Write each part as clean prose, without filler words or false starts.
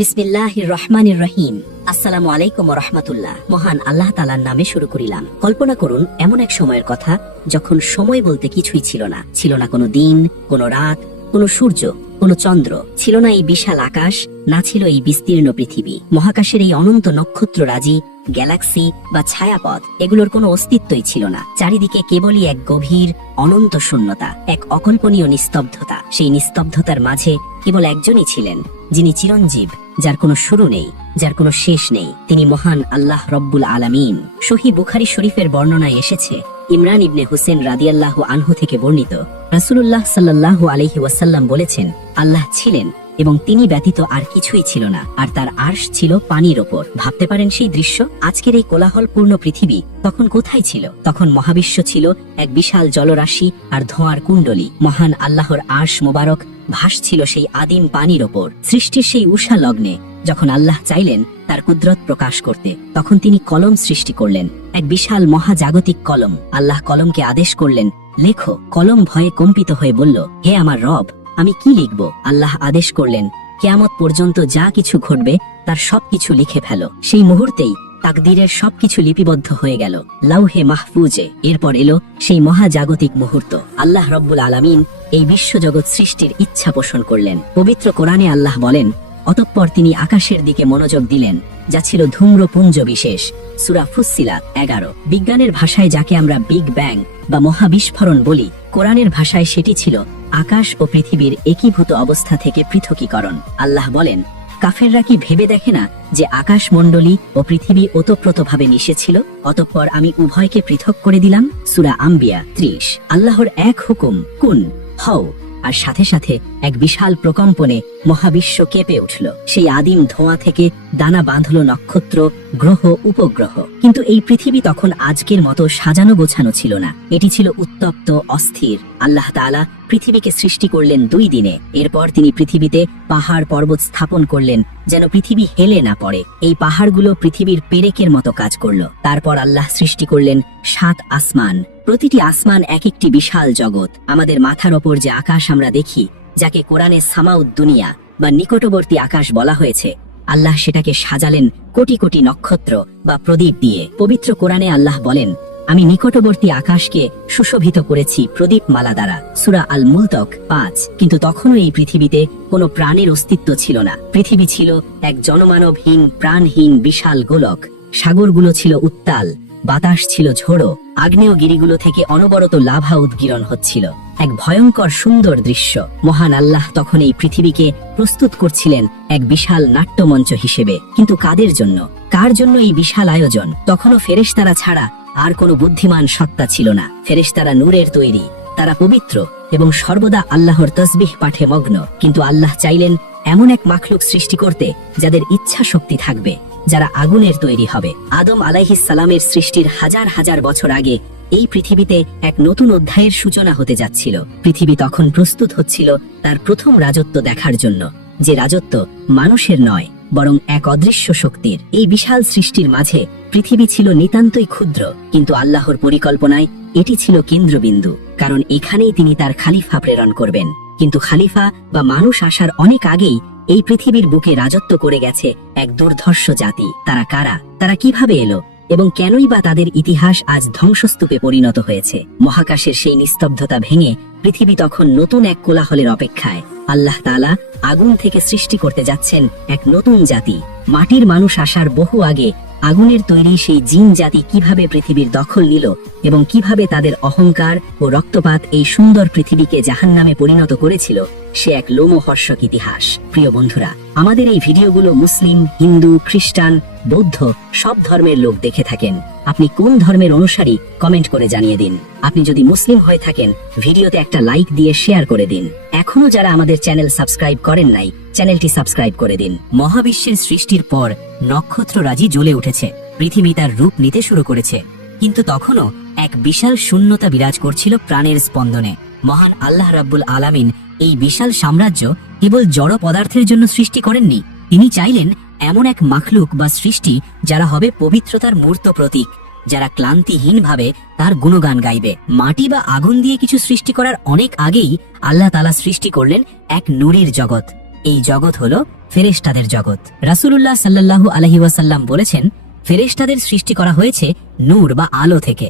বিসমিল্লাহির রহমানির রহিম। আসসালামু আলাইকুম ওয়া রাহমাতুল্লাহ। মহান আল্লাহ তাআলার নামে শুরু করিলাম। কল্পনা করুন এমন এক সময়ের কথা যখন সময় বলতে কিছুই ছিল না। ছিল না কোনো দিন, কোনো রাত, কোনো সূর্য, কোনো চন্দ্র, ছিল না এই বিশাল আকাশ, না ছিল এই বিস্তীর্ণ পৃথিবী। মহাকাশের এই অনন্ত নক্ষত্ররাজি, গ্যালাক্সি বা ছায়াপথ, এগুলোর কোনো অস্তিত্বই ছিল না। চারিদিকে কেবলই এক গভীর অনন্ত শূন্যতা, এক অকল্পনীয় নিস্তব্ধতা। সেই নিস্তব্ধতার মাঝে কেবল একজনই ছিলেন, যিনি চিরঞ্জীব, যার কোনো শুরু নেই, যার কোনো শেষ নেই। তিনি মহান আল্লাহ রব্বুল আলামিন। সহিহ বুখারী শরীফের বর্ণনায় এসেছে, ইমরান ইবনে হুসেন রাদিয়াল্লাহু আনহু থেকে বর্ণিত, রাসূলুল্লাহ সাল্লাল্লাহু আলাইহি ওয়াসাল্লাম বলেছেন, আল্লাহ ছিলেন এবং তিনি ব্যতীত আর কিছুই ছিল না, আর তার আরশ ছিল পানির ওপর। ভাবতে পারেন সেই দৃশ্য? আজকের এই কোলাহলপূর্ণ পৃথিবী তখন কোথায় ছিল? তখন মহাবিশ্ব ছিল এক বিশাল জলরাশি আর ধোঁয়ার কুণ্ডলী। মহান আল্লাহর আরশ মোবারক ভাসছিল সেই আদিম পানির ওপর। সৃষ্টির সেই উষা লগ্নে যখন আল্লাহ চাইলেন তার কুদরত প্রকাশ করতে, তখন তিনি কলম সৃষ্টি করলেন, এক বিশাল মহাজাগতিক কলম। আল্লাহ কলমকে আদেশ করলেন, লেখো। কলম ভয়ে কম্পিত হয়ে বলল, হে আমার রব, আমি কি লিখব? আল্লাহ আদেশ করলেন, কিয়ামত পর্যন্ত যা কিছু ঘটবে তার সবকিছু লিখে ফেলো। সেই মুহূর্তেই তাকদীরের সবকিছু লিপিবদ্ধ হয়ে গেল লাউহে মাহফুজে। এরপর এলো সেই মহাজাগতিক মুহূর্ত। আল্লাহ রব্বুল আলামিন এই বিশ্বজগৎ সৃষ্টির ইচ্ছা পোষণ করলেন। পবিত্র কোরআনে আল্লাহ বলেন, অতঃপর তিনি আকাশের দিকে মনোযোগ দিলেন, যা ছিল ধূম্রপুঞ্জ বিশেষ। সূরা ফুসসিলাত 11। বিজ্ঞানের ভাষায় যাকে আমরা বিগ ব্যাং বা মহাবিস্ফোরণ বলি, কোরআনের ভাষায় সেটি ছিল আকাশ ও পৃথিবীর একীভূত অবস্থা থেকে পৃথকীকরণ। আল্লাহ বলেন, কাফেররা কি ভেবে দেখে না যে আকাশমণ্ডলী ও পৃথিবী ওতপ্রোতভাবে মিশেছিল? অতঃপর আমি উভয়কে পৃথক করে দিলাম। সূরা আম্বিয়া 30। আল্লাহর এক হুকুম, কুন, হও, আর সাথে সাথে এক বিশাল প্রকম্পনে মহাবিশ্ব কেঁপে উঠল। সেই আদিম ধোঁয়া থেকে দানা বাঁধল নক্ষত্র, গ্রহ, উপগ্রহ। কিন্তু এই পৃথিবী তখন আজকের মতো সাজানো গোছানো ছিল না। এটি ছিল উত্তপ্ত, অস্থির। আল্লাহ তাআলা পৃথিবীকে সৃষ্টি করলেন 2 দিনে। এরপর তিনি পৃথিবীতে পাহাড় পর্বত স্থাপন করলেন, যেন পৃথিবী হেলে না পড়ে। এই পাহাড়গুলো পৃথিবীর পেরেকের মতো কাজ করল। তারপর আল্লাহ সৃষ্টি করলেন 7 আসমান। প্রতিটি আসমান এক একটি বিশাল জগৎ। আমাদের মাথার ওপর যে আকাশ আমরা দেখি, যাকে কোরআনে সামাউদ দুনিয়া বা নিকটবর্তী আকাশ বলা হয়েছে, আল্লাহ সেটাকে সাজালেন কোটি কোটি নক্ষত্র বা প্রদীপ দিয়ে। পবিত্র কোরআনে আল্লাহ বলেন, আমি নিকটবর্তী আকাশকে সুশোভিত করেছি প্রদীপ মালা দ্বারা। সূরা আল মুলতক 5। কিন্তু তখনও এই পৃথিবীতে কোনো প্রাণের অস্তিত্ব ছিল না। পৃথিবী ছিল এক জনমানবহীন, প্রাণহীন বিশাল গোলক। সাগরগুলো ছিল উত্তাল, বাতাস ছিল ঝোড়ো, আগ্নেয়গিরিগুলো থেকে অনবরত লাভা উদ্গীরণ হচ্ছিল। এক ভয়ঙ্কর সুন্দর দৃশ্য। মহান আল্লাহ তখন এই পৃথিবীকে প্রস্তুত করছিলেন এক বিশাল নাট্যমঞ্চ হিসেবে। কিন্তু কাদের জন্য? কার জন্য এই বিশাল আয়োজন? তখনও ফেরেশতারা ছাড়া আর কোনো বুদ্ধিমান সত্তা ছিল না। ফেরেশতারা নূরের তৈরি, তারা পবিত্র এবং সর্বদা আল্লাহর তসবিহ পাঠে মগ্ন। কিন্তু আল্লাহ চাইলেন এমন এক মাখলুক সৃষ্টি করতে যাদের ইচ্ছা শক্তি থাকবে, যারা আগুনের তৈরি হবে। আদম আলাইহিস সালামের সৃষ্টির হাজার হাজার বছর আগে এই পৃথিবীতে এক নতুন অধ্যায়ের সূচনা হতে যাচ্ছিল। পৃথিবী তখন প্রস্তুত হচ্ছিল তার প্রথম রাজত্ব দেখার জন্য, যে রাজত্ব মানুষের নয়, বরং এক অদৃশ্য শক্তির। এই বিশাল সৃষ্টির মাঝে পৃথিবী ছিল নিতান্তই ক্ষুদ্র, কিন্তু আল্লাহর পরিকল্পনায় এটি ছিল কেন্দ্রবিন্দু। কারণ এখানেই তিনি তার খালিফা প্রেরণ করবেন। কিন্তু খালিফা বা মানুষ আসার অনেক আগেই এই পৃথিবীর বুকে রাজত্ব করে গেছে এক দুর্ধর্ষ জাতি। তারা কারা? তারা কিভাবে এলো? এবং কেনই বা তাদের ইতিহাস আজ ধ্বংসস্তূপে পরিণত হয়েছে? মহাকাশের সেই নিস্তব্ধতা ভেঙে পৃথিবী তখন নতুন এক কোলাহলের অপেক্ষায়। আল্লাহ তাআলা আগুন থেকে সৃষ্টি করতে যাচ্ছেন এক নতুন জাতি। মাটির মানুষ আসার বহু আগে আগুনের তৈরি সেই জিন জাতি কিভাবে পৃথিবীর দখল নিল এবং কিভাবে তাদের অহংকার ও রক্তপাত এই সুন্দর পৃথিবীকে জাহান্নামে পরিণত করেছিল, সে এক লোমহর্ষক ইতিহাস। প্রিয় বন্ধুরা, আমাদের এই ভিডিওগুলো মুসলিম, হিন্দু, খ্রিস্টান, বৌদ্ধ সব ধর্মের লোক দেখে থাকেন। আপনি কোন ধর্মের অনুসারী কমেন্ট করে জানিয়ে দিন। আপনি যদি মুসলিম হয়ে থাকেন, ভিডিওতে একটা লাইক দিয়ে শেয়ার করে দিন। এখনো যারা আমাদের চ্যানেল সাবস্ক্রাইব করেন নাই, চ্যানেলটি সাবস্ক্রাইব করে দিন। মহাবিশ্বের সৃষ্টির পর নক্ষত্ররাজি জ্বলে উঠেছে, পৃথিবী তার রূপ নিতে শুরু করেছে। কিন্তু তখনও এক বিশাল শূন্যতা বিরাজ করছিল প্রাণের স্পন্দনে। মহান আল্লাহ রাব্বুল আলামিন এই বিশাল সাম্রাজ্য কেবল জড় পদার্থের জন্য সৃষ্টি করেননি। তিনি চাইলেন এমন এক মাখলুক বা সৃষ্টি যারা হবে পবিত্রতার মূর্ত প্রতীক, যারা ক্লান্তিহীনভাবে তার গুণগান গাইবে। মাটি বা আগুন দিয়ে কিছু সৃষ্টি করার অনেক আগেই আল্লাহ তাআলা সৃষ্টি করলেন এক নূরের জগৎ। এই জগৎ হলো ফেরেশতাদের জগৎ। রাসূলুল্লাহ সাল্লাল্লাহু আলাইহি ওয়াসাল্লাম বলেছেন, ফেরেশতাদের সৃষ্টি করা হয়েছে নূর বা আলো থেকে,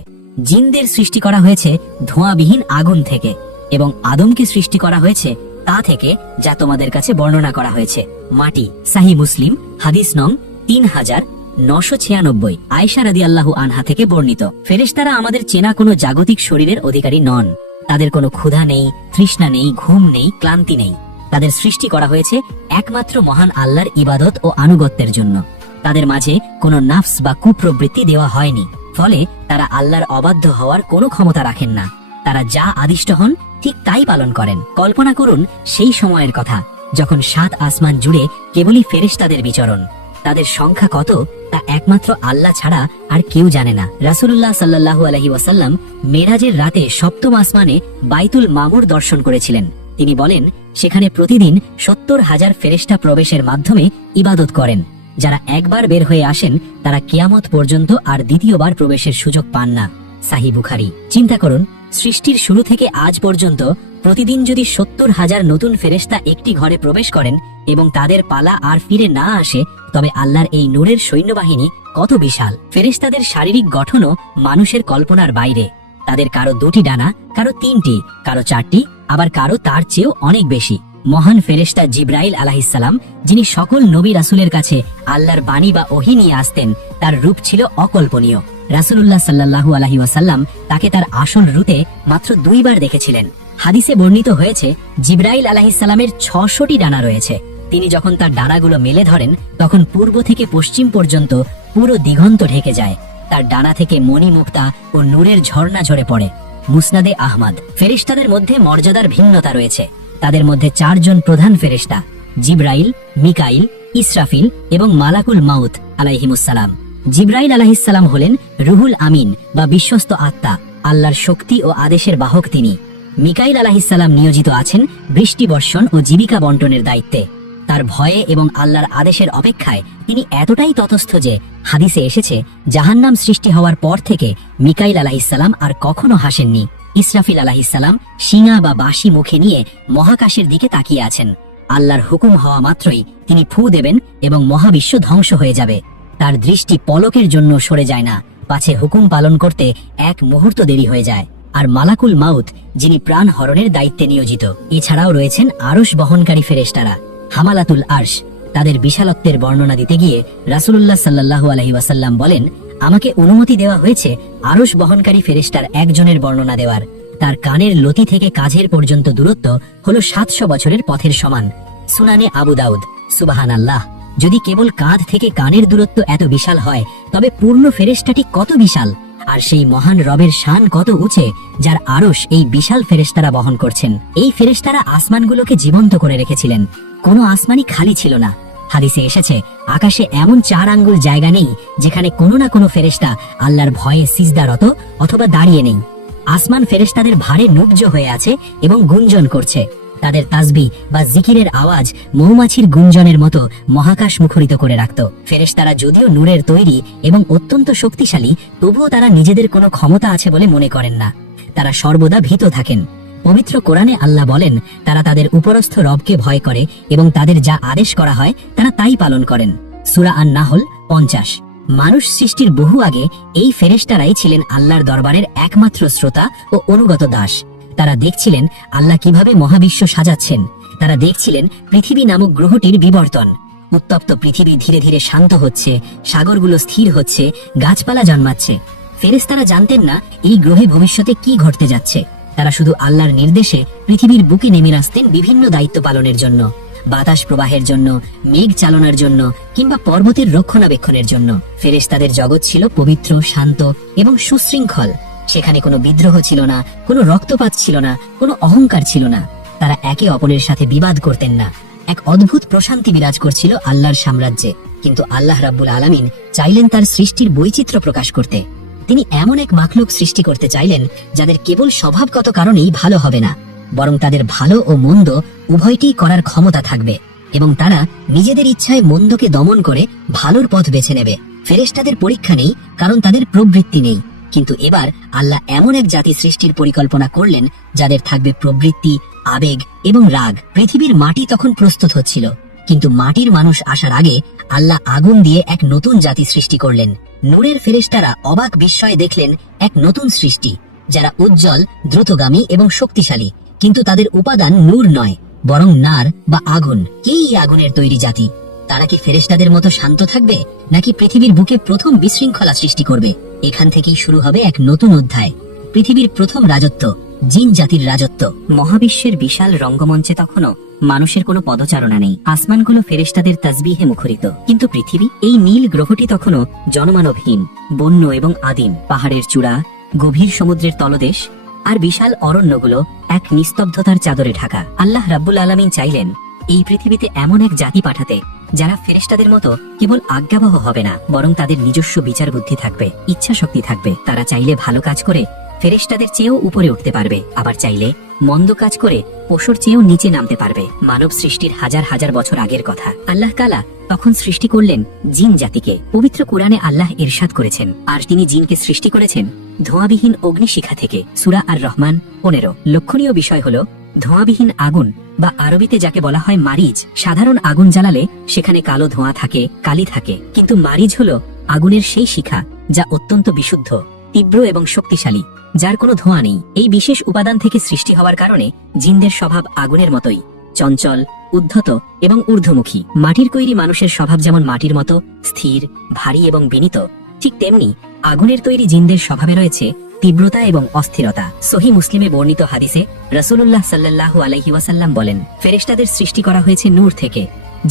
জিনদের সৃষ্টি করা হয়েছে ধোঁয়াবিহীন আগুন থেকে, এবং আদমকে সৃষ্টি করা হয়েছে তা থেকে যা তোমাদের কাছে বর্ণনা করা হয়েছে, মাটি। সাহি মুসলিম হাদিস নং 3996, আয়েশা রাদিয়াল্লাহু আনহা থেকে বর্ণিত। ফেরেশতারা আমাদের চেনা কোনো জাগতিক শরীরের অধিকারী নন। তাদের কোনো ক্ষুধা নেই, তৃষ্ণা নেই, ঘুম নেই, ক্লান্তি নেই। তাদের সৃষ্টি করা হয়েছে একমাত্র মহান আল্লাহর ইবাদত ও আনুগত্যের জন্য। তাদের মাঝে কোনো নাফস বা কুপ্রবৃত্তি দেওয়া হয়নি, ফলে তারা আল্লাহর অবাধ্য হওয়ার কোনো ক্ষমতা রাখেন না। তারা যা আদিষ্ট হন ঠিক তাই পালন করেন। কল্পনা করুন সেই সময়ের কথা যখন 7 আসমান জুড়ে কেবলই ফেরেশতাদের বিচরণ। তাদের সংখ্যা কত তা একমাত্র আল্লাহ ছাড়া আর কেউ জানে না। রাসূলুল্লাহ সাল্লাল্লাহু আলাইহি ওয়াসাল্লাম মেরাজের রাতে 7ম আসমানে বাইতুল মামুর দর্শন করেছিলেন। তিনি বলেন, সেখানে প্রতিদিন 70,000 ফেরেশতা প্রবেশের মাধ্যমে ইবাদত করেন। যারা একবার বের হয়ে আসেন তারা কিয়ামত পর্যন্ত আর দ্বিতীয়বার প্রবেশের সুযোগ পান না। সাহিহ বুখারী। চিন্তা করুন, সৃষ্টির শুরু থেকে আজ পর্যন্ত প্রতিদিন যদি 70,000 নতুন ফেরেশতা একটি ঘরে প্রবেশ করেন এবং তাদের পালা আর ফিরে না আসে, তবে আল্লাহর এই নূরের সৈন্যবাহিনী কত বিশাল। ফেরেশতাদের শারীরিক গঠনও মানুষের কল্পনার বাইরে। তাদের কারো 2টি ডানা, কারো 3টি, কারো 4টি, আবার কারো তার চেয়েও অনেক বেশি। মহান ফেরেশতা জিবরাইল আলাইহিসসালাম, যিনি সকল নবী রাসূলের কাছে আল্লাহর বাণী বা ওহী নিয়ে আসতেন, তার রূপ ছিল অকল্পনীয়। রাসূলুল্লাহ সাল্লাল্লাহু আলাইহি ওয়াসাল্লাম তাকে তার আসল রূপে মাত্র 2 বার দেখেছিলেন। হাদিসে বর্ণিত হয়েছে, জিবরাইল আলাইহিসসালামের 600টি ডানা রয়েছে। তিনি যখন তার ডানাগুলো মেলে ধরেন তখন পূর্ব থেকে পশ্চিম পর্যন্ত পুরো দিগন্ত ঢেকে যায়। তার ডানা থেকে মণিমুক্তা ও নূরের ঝর্ণা ঝরে পড়ে। মুসনাদে আহমদ। ফেরেশতাদের মধ্যে মর্যাদার ভিন্নতা রয়েছে। তাদের মধ্যে 4 জন প্রধান ফেরেশতা, জিবরাইল, মিকাইল, ইসরাফিল এবং মালাকুল মাউত আলাইহিমুসসালাম। জিবরাইল আলাইহিসসালাম হলেন রুহুল আমিন বা বিশ্বস্ত আত্মা, আল্লাহর শক্তি ও আদেশের বাহক তিনি। মিকাইল আলাইহিসসালাম নিয়োজিত আছেন বৃষ্টি বর্ষণ ও জীবিকা বন্টনের দায়িত্বে। তার ভয়ে এবং আল্লাহর আদেশের অপেক্ষায় তিনি এতটাই তটস্থ যে হাদিসে এসেছে, জাহান্নাম সৃষ্টি হওয়ার পর থেকে মিকাইল আলাইহিসসালাম আর কখনো হাসেননি। ইসরাফিল আলাইহিসসালাম শিঙা বা বাঁশি মুখে নিয়ে মহাকাশের দিকে তাকিয়ে আছেন। আল্লাহর হুকুম হওয়া মাত্রই তিনি ফু দেবেন এবং মহাবিশ্ব ধ্বংস হয়ে যাবে। তার দৃষ্টি পলকের জন্য সরে যায় না, পাছে হুকুম পালন করতে 1 মুহূর্ত দেরি হয়ে যায়। আর মালাকুল মাউত, যিনি প্রাণ হরণের দায়িত্বে নিয়োজিত। এছাড়াও রয়েছেন আরশ বহনকারী ফেরেশতারা, হামালাতুল আরশ। তাদের বিশালত্বের বর্ণনা দিতে গিয়ে রাসূলুল্লাহ সাল্লাল্লাহু আলাইহি ওয়াসাল্লাম বলেন, আমাকে অনুমতি দেওয়া হয়েছে আরশ বহনকারী ফেরেশতার একজনের বর্ণনা দেওয়ার। তার কানের লতি থেকে কাঁধের পর্যন্ত দূরত্ব হলো 700 বছরের পথের সমান। সুনানে আবু দাউদ। সুবহানাল্লাহ! যদি কেবল কাঁধ থেকে কানের দূরত্ব এত বিশাল হয়, তবে পূর্ণ ফেরেশতাটি কত বিশাল! আর সেই মহান রবের শান কত উঁচে, যার আরশ এই বিশাল ফেরেশতারা বহন করছেন। এই ফেরেশতারা আসমানগুলোকে জীবন্ত করে রেখেছিলেন। কোনো আসমানই খালি ছিল না। হাদিসে এসেছে, আকাশে এমন 4 আঙ্গুল জায়গা নেই যেখানে কোনো না কোনো ফেরেশতা আল্লাহর ভয়ে সিজদারত অথবা দাঁড়িয়ে নেই। আসমান ফেরেশতাদের ভারে নুব্জ হয়ে আছে এবং গুঞ্জন করছে। তাদের তাসবিহ বা জিকিরের আওয়াজ মৌমাছির গুঞ্জনের মতো মহাকাশ মুখরিত করে রাখত। ফেরেশতারা যদিও নূরের তৈরি এবং অত্যন্ত শক্তিশালী, তবুও তারা নিজেদের কোনো ক্ষমতা আছে বলে মনে করেন না। তারা সর্বদা ভীত থাকেন। পবিত্র কোরআনে আল্লাহ বলেন, তারা তাদের উপরস্থ রবকে ভয় করে এবং তাদের যা আদেশ করা হয় তারা তাই পালন করেন। সূরা আন-নাহল 50। মানুষ সৃষ্টির বহু আগে এই ফেরেশতারাই ছিলেন আল্লাহর দরবারের একমাত্র শ্রোতা ও অনুগত দাস। তারা দেখছিলেন আল্লাহ কিভাবে মহাবিশ্ব সাজাচ্ছেন। তারা দেখছিলেন পৃথিবী নামক গ্রহটির বিবর্তন। উত্তপ্ত পৃথিবী ধীরে ধীরে শান্ত হচ্ছে, সাগরগুলো স্থির হচ্ছে, গাছপালা জন্মাচ্ছে। ফেরেশতারা জানতেন না এই গ্রহে ভবিষ্যতে কি ঘটতে যাচ্ছে। তারা শুধু আল্লাহর নির্দেশে পৃথিবীর বুকে নেমে আসতেন বিভিন্ন দায়িত্ব পালনের জন্য, বাতাস প্রবাহের জন্য, মেঘ চালনার জন্য কিংবা পর্বতের রক্ষণাবেক্ষণের জন্য। ফেরেশতাদের জগৎ ছিল পবিত্র, শান্ত এবং সুশৃঙ্খল। সেখানে কোনো বিদ্রোহ ছিল না, কোনো রক্তপাত ছিল না, কোনো অহংকার ছিল না। তারা একে অপরের সাথে বিবাদ করতেন না। এক অদ্ভুত প্রশান্তি বিরাজ করছিল আল্লাহর সাম্রাজ্যে। কিন্তু আল্লাহ রাব্বুল আলামিন চাইলেন তার সৃষ্টির বৈচিত্র্য প্রকাশ করতে। তিনি এমন এক মাখলুক সৃষ্টি করতে চাইলেন যাদের কেবল স্বভাবগত কারণেই ভালো হবে না, বরং তাদের ভালো ও মন্দ উভয়টিই করার ক্ষমতা থাকবে এবং তারা নিজেদের ইচ্ছায় মন্দকে দমন করে ভালোর পথ বেছে নেবে। ফেরেশতাদের পরীক্ষা নেই, কারণ তাদের প্রবৃত্তি নেই। কিন্তু এবার আল্লাহ এমন এক জাতি সৃষ্টির পরিকল্পনা করলেন যাদের থাকবে প্রবৃত্তি, আবেগ এবং রাগ। পৃথিবীর মাটি তখন প্রস্তুত হচ্ছিল, কিন্তু মাটির মানুষ আসার আগে আল্লাহ আগুন দিয়ে এক নতুন জাতি সৃষ্টি করলেন। নূরের ফেরেশতারা অবাক বিস্ময়ে দেখলেন এক নতুন সৃষ্টি, যারা উজ্জ্বল, দ্রুতগামী এবং শক্তিশালী, কিন্তু তাদের উপাদান নূর নয়, বরং নার বা আগুন। কি আগুনের তৈরি জাতি? তারা কি ফেরেশতাদের মতো শান্ত থাকবে, নাকি পৃথিবীর বুকে প্রথম বিশৃঙ্খলা সৃষ্টি করবে? এখান থেকেই শুরু হবে এক নতুন অধ্যায়, পৃথিবীর প্রথম রাজত্ব, জিন জাতির রাজত্ব। মহাবিশ্বের বিশাল রঙ্গমঞ্চে তখনও মানুষের কোনো পদচারণা নেই। আসমানগুলো ফেরেশতাদের তাসবিহে মুখরিত, কিন্তু পৃথিবী, এই নীল গ্রহটি তখনও জনমানবহীন, বন্য এবং আদিম। পাহাড়ের চূড়া, গভীর সমুদ্রের তলদেশ আর বিশাল অরণ্যগুলো এক নিস্তব্ধতার চাদরে ঢাকা। আল্লাহ রাব্বুল আলামিন চাইলেন এই পৃথিবীতে এমন এক জাতি পাঠাতে, যারা ফেরেশতাদের মতো কেবল আজ্ঞাবহ হবে না, বরং তাদের নিজস্ব বিচার বুদ্ধি থাকবে, ইচ্ছা শক্তি থাকবে। তারা চাইলে ভালো কাজ করে ফেরেশতাদের চেয়েও উপরে উঠতে পারবে, আবার চাইলে মন্দ কাজ করে পশুর চেয়েও নিচে নামতে পারবে। মানব সৃষ্টির হাজার হাজার বছর আগের কথা। আল্লাহ তাআলা তখন সৃষ্টি করলেন জিন জাতিকে। পবিত্র কোরআনে আল্লাহ ইরশাদ করেছেন, আর তিনি জিনকে সৃষ্টি করেছেন ধোঁয়াবিহীন অগ্নিশিখা থেকে। সূরা আর রহমান 15। লক্ষণীয় বিষয় হলো, ধোঁয়াবিহীন আগুন বা আরবিতে যাকে বলা হয় মারিজ। সাধারণ আগুন জ্বালালে সেখানে কালো ধোঁয়া থাকে, কালি থাকে, কিন্তু মারিজ হলো আগুনের সেই শিখা যা অত্যন্ত বিশুদ্ধ, তীব্র এবং শক্তিশালী, যার কোনো ধোঁয়া নেই। এই বিশেষ উপাদান থেকে সৃষ্টি হওয়ার কারণে জিনদের স্বভাব আগুনের মতোই, চঞ্চল, উদ্ধত এবং ঊর্ধ্বমুখী। মাটির তৈরি মানুষের স্বভাব যেমন মাটির মতো স্থির, ভারী এবং বিনীত, ঠিক তেমনি আগুনের তৈরি জিনদের স্বভাবে রয়েছে তীব্রতা এবং অস্থিরতা। সহিহ মুসলিমে বর্ণিত হাদিসে রাসূলুল্লাহ সাল্লাল্লাহু আলাইহি ওয়াসাল্লাম বলেন, ফেরেশতাদের সৃষ্টি করা হয়েছে নূর থেকে,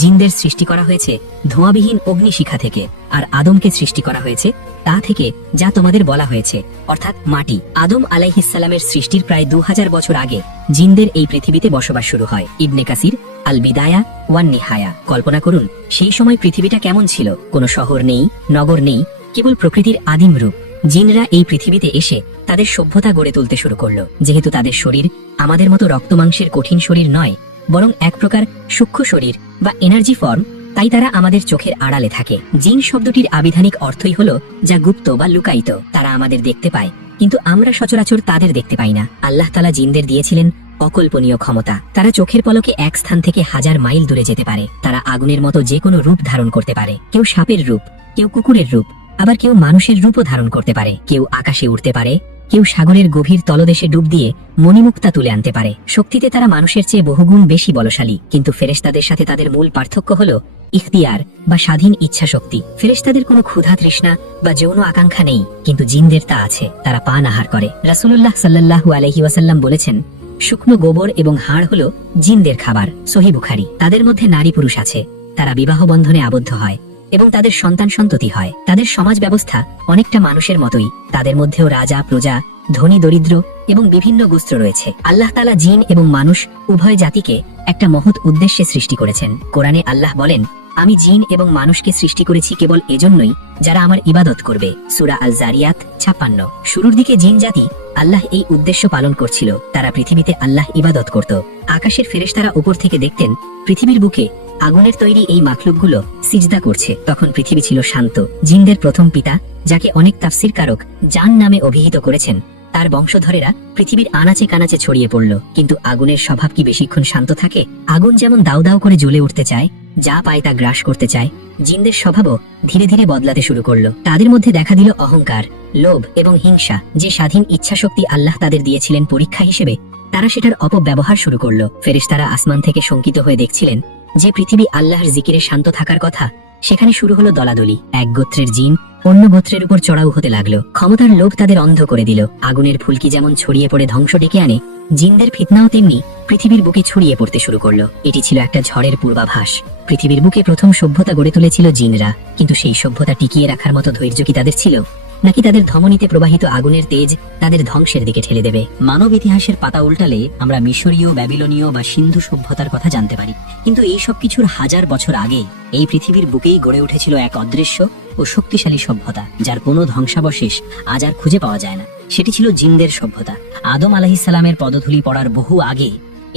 জিনদের সৃষ্টি করা হয়েছে ধোঁয়াবিহীন অগ্নিশিখা থেকে, আর আদমকে সৃষ্টি করা হয়েছে তা থেকে যা তোমাদের বলা হয়েছে, অর্থাৎ মাটি। আদম আলাইহিস সালামের সৃষ্টির প্রায় 2000 বছর আগে জিনদের এই পৃথিবীতে বসবাস শুরু হয়। ইবনে কাসির আল বিদায়া ওয়ান নিহায়া। কল্পনা করুন সেই সময় পৃথিবীটা কেমন ছিল। কোনো শহর নেই, নগর নেই, কেবল প্রকৃতির আদিম রূপ। জিনরা এই পৃথিবীতে এসে তাদের সভ্যতা গড়ে তুলতে শুরু করলো। যেহেতু তাদের শরীর আমাদের মতো রক্তমাংসের কঠিন শরীর নয়, বরং এক প্রকার সূক্ষ্ম শরীর বা এনার্জি ফর্ম, তাই তারা আমাদের চোখের আড়ালে থাকে। জিন শব্দটির আবিধানিক অর্থই হলো যা গুপ্ত বা লুকায়িত। তারা আমাদের দেখতে পায়, কিন্তু আমরা সচরাচর তাদের দেখতে পাই না। আল্লাহ তাআলা জিনদের দিয়েছিলেন অকল্পনীয় ক্ষমতা। তারা চোখের পলকে এক স্থান থেকে 1000 মাইল দূরে যেতে পারে। তারা আগুনের মতো যে কোনো রূপ ধারণ করতে পারে। কেউ সাপের রূপ, কেউ কুকুরের রূপ, আবার কেউ মানুষের রূপও ধারণ করতে পারে। কেউ আকাশে উড়তে পারে, কেউ সাগরের গভীর তলদেশে ডুব দিয়ে মণিমুক্তা তুলে আনতে পারে। শক্তিতে তারা মানুষের চেয়ে বহুগুণ বেশি বলশালী, কিন্তু ফেরেশতাদের সাথে তাদের মূল পার্থক্য হলো ইখতিয়ার বা স্বাধীন ইচ্ছা শক্তি। ফেরেশতাদের কোনো ক্ষুধা তৃষ্ণা বা যৌন আকাঙ্ক্ষা নেই, কিন্তু জিনদের তা আছে। তারা পান আহার করে। রাসূলুল্লাহ সাল্লাল্লাহু আলাইহি ওয়াসাল্লাম বলেছেন, শুকনো গোবর এবং হাড় হলো জিনদের খাবার। সহিহ বুখারী। তাদের মধ্যে নারী পুরুষ আছে, তারা বিবাহ বন্ধনে আবদ্ধ হয় এবং তাদের সন্তান সন্ততি হয়। তাদের সমাজ ব্যবস্থা অনেকটা মানুষের মতোই। তাদের মধ্যেও রাজা, প্রজা, ধনী, দরিদ্র এবং বিভিন্ন গোত্র রয়েছে। আল্লাহ তাআলা জিন এবং মানুষ উভয় জাতিকে একটা মহৎ উদ্দেশ্যে সৃষ্টি করেছেন। কোরআনে আল্লাহ বলেন, আমি জিন এবং মানুষকে সৃষ্টি করেছি কেবল এজন্যই যারা আমার ইবাদত করবে। সূরা আল জারিয়াত 56। শুরুর দিকে জিন জাতি আল্লাহ এই উদ্দেশ্য পালন করছিল। তারা পৃথিবীতে আল্লাহ ইবাদত করত। আকাশের ফেরেশতারা উপর থেকে দেখতেন পৃথিবীর বুকে আগুনের তৈরি এই মাখলুকগুলো সিজদা করছে। তখন পৃথিবী ছিল শান্ত। জিনদের প্রথম পিতা, যাকে অনেক তাফসীরকারক জান নামে অভিহিত করেছেন, তার বংশধরেরা পৃথিবীর আনাচে কানাচে ছড়িয়ে পড়ল। কিন্তু আগুনের স্বভাব কি বেশিক্ষণ শান্ত থাকে? আগুন যেমন দাউ দাউ করে জ্বলে উঠতে চায়, যা পায় তা গ্রাস করতে চায়, জিনদের স্বভাবও ধীরে ধীরে বদলাতে শুরু করলো। তাদের মধ্যে দেখা দিল অহংকার, লোভ এবং হিংসা। যে স্বাধীন ইচ্ছা শক্তি আল্লাহ তাদের দিয়েছিলেন পরীক্ষা হিসেবে, তারা সেটার অপব্যবহার শুরু করলো। ফেরেশতারা আসমান থেকে শঙ্কিত হয়ে দেখছিলেন যে পৃথিবী আল্লাহর জিকিরে শান্ত থাকার কথা, সেখানে শুরু হলো দলাদলি। এক গোত্রের জিন অন্য গোত্রের উপর চড়াও হতে লাগলো। ক্ষমতার লোভ তাদের অন্ধ করে দিল। আগুনের ফুলকি যেমন ছড়িয়ে পড়ে ধ্বংস ডেকে আনে, জিনদের ফিতনাও তেমনি পৃথিবীর বুকে ছড়িয়ে পড়তে শুরু করলো। এটি ছিল একটা ঝড়ের পূর্বাভাস। পৃথিবীর বুকে প্রথম সভ্যতা গড়ে তুলেছিল জিনরা, কিন্তু সেই সভ্যতা টিকিয়ে রাখার মতো ধৈর্য কি তাদের ছিল, নাকি তাদের ধমনীতে প্রবাহিত আগুনের তেজ তাদের ধ্বংসের দিকে ঠেলে দেবে? মানব ইতিহাসের পাতা উল্টালে আমরা মিশরীয়, ব্যাবিলনীয় বা সিন্ধু সভ্যতার কথা জানতে পারি, কিন্তু এই সব কিছুর 1000 বছর আগে এই পৃথিবীর বুকেই গড়ে উঠেছিল এক অদৃশ্য ও শক্তিশালী সভ্যতা, যার কোনো ধ্বংসাবশেষ আজ আর খুঁজে পাওয়া যায় না। সেটি ছিল জিনদের সভ্যতা। আদম আলাইহিস সালামের পদধূলি পড়ার বহু আগে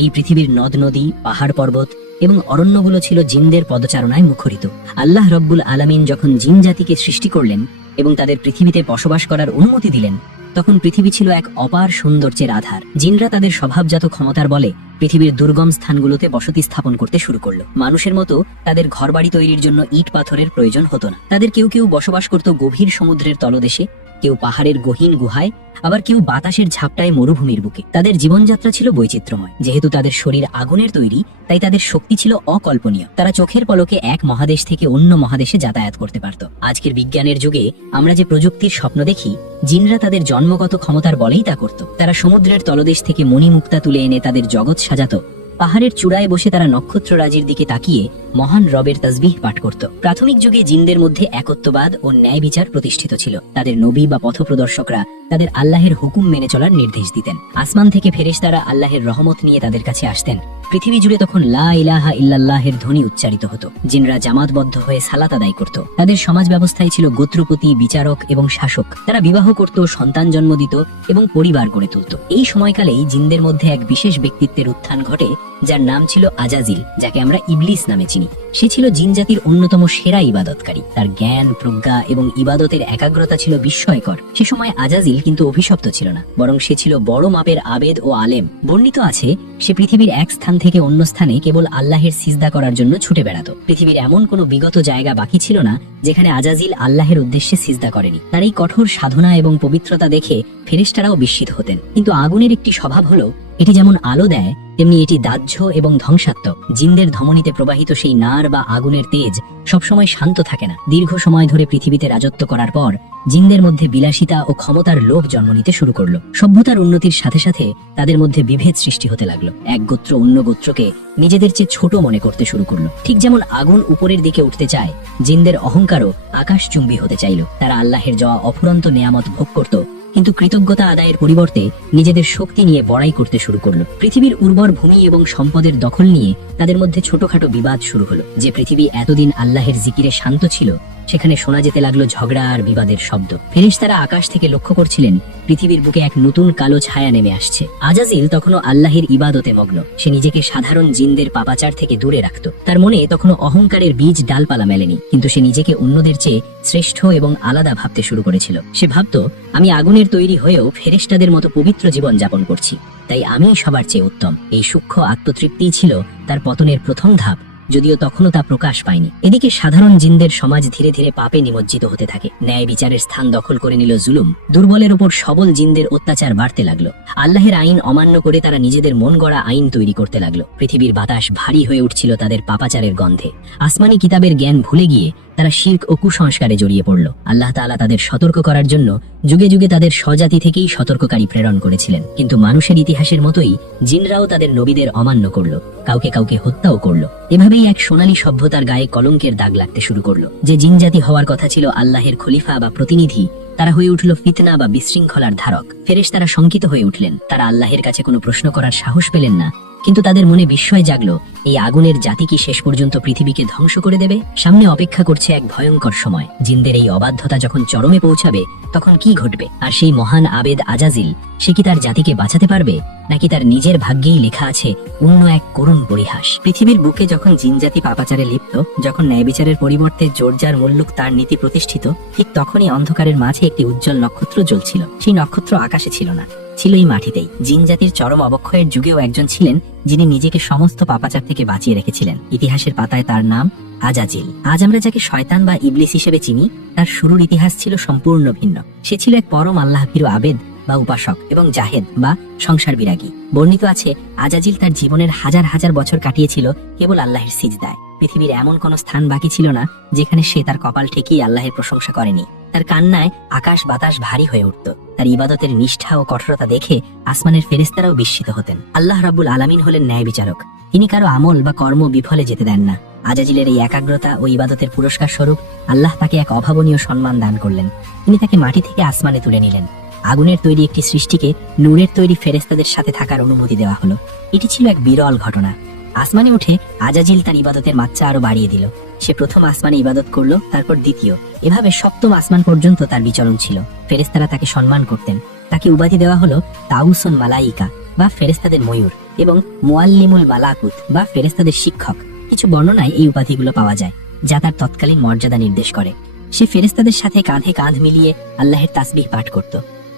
এই পৃথিবীর নদ নদী, পাহাড় পর্বত এবং অরণ্যগুলো ছিল জিনদের পদচারণায় মুখরিত। আল্লাহ রব্বুল আলামিন যখন জিন জাতিকে সৃষ্টি করলেন এবং তাদের পৃথিবীতে বসবাস করার অনুমতি দিলেন, তখন পৃথিবী ছিল এক অপার সৌন্দর্যের আধার। জিনরা তাদের স্বভাবজাত ক্ষমতার বলে পৃথিবীর দুর্গম স্থানগুলোতে বসতি স্থাপন করতে শুরু করলো। মানুষের মতো তাদের ঘরবাড়ি তৈরির জন্য ইট পাথরের প্রয়োজন হতো না। তাদের কেউ কেউ বসবাস করত গভীর সমুদ্রের তলদেশে, কেউ পাহাড়ের গহীন গুহায়, আবার কেউ বাতাসের ঝাপটায় মরুভূমির বুকে। তাদের জীবনযাত্রা ছিল বৈচিত্র্যময়। যেহেতু তাদের শরীর আগুনের তৈরি, তাই তাদের শক্তি ছিল অকল্পনীয়। তারা চোখের পলকে এক মহাদেশ থেকে অন্য মহাদেশে যাতায়াত করতে পারত। আজকের বিজ্ঞানের যুগে আমরা যে প্রযুক্তির স্বপ্ন দেখি, জিনরা তাদের জন্মগত ক্ষমতার বলেই তা করত। তারা সমুদ্রের তলদেশ থেকে মণিমুক্তা তুলে এনে তাদের জগৎ সাজাত। পাহাড়ের চূড়ায় বসে তারা নক্ষত্ররাজির দিকে তাকিয়ে মহান রবের তাসবিহ পাঠ করত। প্রাথমিক যুগে জিনদের মধ্যে একত্ববাদ ও ন্যায় বিচার প্রতিষ্ঠিত ছিল। তাদের নবী বা পথপ্রদর্শকরা তাদের আল্লাহের হুকুম মেনে চলার নির্দেশ দিতেন। আসমান থেকে ফেরেশতারা আল্লাহের রহমত নিয়ে তাদের কাছে আসতেন। পৃথিবী জুড়ে তখন লা ইলাহা ইল্লাল্লাহের ধ্বনি উচ্চারিত হতো। জিনরা জামাতবদ্ধ হয়ে সালাত আদায় করত। তাদের সমাজ ব্যবস্থায় ছিল গোত্রপতি, বিচারক এবং শাসক। তারা বিবাহ করত, সন্তান জন্ম দিত এবং পরিবার গড়ে তুলত। এই সময়কালেই জিনদের মধ্যে এক বিশেষ ব্যক্তিত্বের উত্থান ঘটে, যার নাম ছিল আজাজিল, যাকে আমরা ইবলিস নামে চিনি। সে ছিল জিন জাতির অন্যতম সেরা ইবাদতকারী। তার জ্ঞান, প্রজ্ঞা এবং ইবাদতের একাগ্রতা ছিল বিস্ময়কর। সে সময় আজাজিল কিন্তু অভিশপ্ত ছিল না, বরং সে ছিল বড় মাপের আবেদ ও আলেম। বর্ণিত আছে সে পৃথিবীর এক স্থান থেকে অন্য স্থানে কেবল আল্লাহের সিজদা করার জন্য ছুটে বেড়াতো। পৃথিবীর এমন কোনো বিগত জায়গা বাকি ছিল না যেখানে আজাজিল আল্লাহের উদ্দেশ্যে সিজদা করেনি। তার এই কঠোর সাধনা এবং পবিত্রতা দেখে ফেরেশতারাও বিস্মিত হতেন। কিন্তু আগুনের একটি স্বভাব হলো, এটি যেমন আলো দেয় তেমনি এটি দাহ্য এবং ধ্বংসাত্মক। জিনদের ধমনীতে প্রবাহিত সেই নার বা আগুনের তেজ সবসময় শান্ত থাকে না। দীর্ঘ সময় ধরে পৃথিবীতে রাজত্ব করার পর জিনদের মধ্যে বিলাসিতা ও ক্ষমতার লোভ জন্ম নিতে শুরু করলো। সভ্যতার উন্নতির সাথে সাথে তাদের মধ্যে বিভেদ সৃষ্টি হতে লাগলো। এক গোত্র অন্য গোত্রকে নিজেদের চেয়ে ছোট মনে করতে শুরু করলো। ঠিক যেমন আগুন উপরের দিকে উঠতে চায়, জিনদের অহংকারও আকাশচুম্বী হতে চাইল। তারা আল্লাহের দেওয়া অফুরন্ত নেয়ামত ভোগ করত, কিন্তু কৃতজ্ঞতা আদায়ের পরিবর্তে নিজেদের শক্তি নিয়ে বড়াই করতে শুরু করলো। পৃথিবীর উর্বর ভূমি এবং সম্পদের দখল নিয়ে তাদের মধ্যে ছোটখাটো বিবাদ শুরু হলো। যে পৃথিবী এতদিন আল্লাহের জিকিরে শান্ত ছিল, সেখানে শোনা যেতে লাগলো ঝগড়া আর বিবাদের শব্দ। ফেরেশতারা আকাশ থেকে লক্ষ্য করছিলেন পৃথিবীর বুকে এক নতুন কালো ছায়া নেমে আসছে। আজাজিল তখনও আল্লাহের ইবাদতে মগ্ন। সে নিজেকে সাধারণ জিনদের পাপাচার থেকে দূরে রাখত। তার মনে তখনও অহংকারের বীজ ডালপালা মেলেনি, কিন্তু সে নিজেকে অন্যদের চেয়ে শ্রেষ্ঠ এবং আলাদা ভাবতে শুরু করেছিল। সে ভাবত, আমি আগুনের তৈরি হয়েও ফেরেশতাদের মতো পবিত্র জীবন যাপন করছি, তাই আমি সবার চেয়ে উত্তম। এই সূক্ষ্ম আত্মতৃপ্তিই ছিল তার পতনের প্রথম ধাপ, যদিও তখনও তা প্রকাশ পায়নি। এদিকে সাধারণ জিনদের সমাজ ধীরে ধীরে পাপে নিমজ্জিত হতে থাকে। ন্যায় বিচারের স্থান দখল করে নিল জুলুম। দুর্বলের উপর সবল জিনদের অত্যাচার বাড়তে লাগলো। আল্লাহের আইন অমান্য করে তারা নিজেদের মন গড়া আইন তৈরি করতে লাগলো। পৃথিবীর বাতাস ভারী হয়ে উঠছিল তাদের পাপাচারের গন্ধে। আসমানি কিতাবের জ্ঞান ভুলে গিয়ে তারা শিরক ও কুসংস্কারে জড়িয়ে পড়ল। আল্লাহ তাআলা তাদের সতর্ক করার জন্য যুগে যুগে তাদের স্বজাতি থেকেই সতর্ককারী প্রেরণ করেছিলেন। কিন্তু মানুষের ইতিহাসের মতোই জিনরাও তাদের নবীদের অমান্য করল, কাউকে কাউকে হত্যাও করল। এভাবেই এক সোনালী সভ্যতার গায়ে কলঙ্কের দাগ লাগতে শুরু করলো। যে জিনজাতি হওয়ার কথা ছিল আল্লাহের খলিফা বা প্রতিনিধি, তারা হয়ে উঠল ফিতনা বা বিশৃঙ্খলার ধারক। ফেরেশতারা শঙ্কিত হয়ে উঠলেন। তারা আল্লাহের কাছে কোনো প্রশ্ন করার সাহস পেলেন না। কিন্তু তাদের মনে বিস্ময় জাগলো, এই আগুনের জাতি কি শেষ পর্যন্ত পৃথিবীকে ধ্বংস করে দেবে? সামনে অপেক্ষা করছে এক ভয়ঙ্কর সময়। জিনদের এই অবাধ্যতা যখন চরমে পৌঁছাবে, তখন কি ঘটবে? আর সেই মহান আবেদ আজাজিল, সে কি তার জাতিকে বাঁচাতে পারবে, নাকি তার নিজের ভাগ্যেই লেখা আছে অন্য এক করুণ পরিহাস? পৃথিবীর বুকে যখন জিনজাতি পাপাচারে লিপ্ত, যখন ন্যায় বিচারের পরিবর্তে জোরজার মুল্লুক তার নীতি প্রতিষ্ঠিত, ঠিক তখনই অন্ধকারের মাঝে একটি উজ্জ্বল নক্ষত্র জ্বলছিল। সেই নক্ষত্র আকাশে ছিল না, ছিল এই মাটিতেই। জিন জাতির চরম অবক্ষয়ের যুগেও একজন ছিলেন যিনি নিজেকে সমস্ত পাপাচার থেকে বাঁচিয়ে রেখেছিলেন। ইতিহাসের পাতায় তার নাম আজাজিল। আজ আমরা যাকে শয়তান বা ইবলিস হিসেবে চিনি, তার শুরুর ইতিহাস ছিল সম্পূর্ণ ভিন্ন। সে ছিল এক পরম আল্লাহভীরু আবেদ বা উপাসক এবং জাহেদ বা সংসার বিরাগী। বর্ণিত আছে আজাজিল তার জীবনের হাজার হাজার বছর কাটিয়েছিল কেবল আল্লাহের সিজদায়। পৃথিবীর এমন কোন স্থান বাকি ছিল না যেখানে সে তার কপাল ঠেকিয়ে আল্লাহের প্রশংসা করেনি। তার কান্নায় আকাশ বাতাস ভারী হয়ে উঠত। তার ইবাদতের নিষ্ঠা ও কঠোরতা দেখে আসমানের ফেরেশতারাও বিস্মিত হতেন। আল্লাহ রাব্বুল আলামিন হলেন ন্যায় বিচারক। তিনি কারো আমল বা কর্ম বিফলে যেতে দেন না। আজাজিলের এই একাগ্রতা ও ইবাদতের পুরস্কার স্বরূপ আল্লাহ তাকে এক অভাবনীয় সম্মান দান করলেন। তিনি তাকে মাটি থেকে আসমানে তুলে নিলেন। আগুনের তৈরি একটি সৃষ্টিকে নূরের তৈরি ফেরেশতাদের সাথে থাকার অনুমতি দেওয়া হলো। এটি ছিল এক বিরল ঘটনা। আসমানে উঠে আজাজিল তার ইবাদতের মাত্রা আরো বাড়িয়ে দিল। সে প্রথম আসমানে ইবাদত করলো, তারপর দ্বিতীয়, এভাবে সপ্তম আসমান পর্যন্ত তার বিচরণ ছিল। ফেরেশতারা তাকে সম্মান করতেন। তাকে উপাধি দেওয়া হলো তাউসুন মালাইকা বা ফেরেশতাদের ময়ূর এবং মুআল্লিমুল মালাকুত বা ফেরেশতাদের শিক্ষক। কিছু বর্ণনায় এই উপাধিগুলো পাওয়া যায়, যা তার তৎকালীন মর্যাদা নির্দেশ করে। সে ফেরেশতাদের সাথে কাঁধে কাঁধ মিলিয়ে আল্লাহের তাসবিহ পাঠ করত।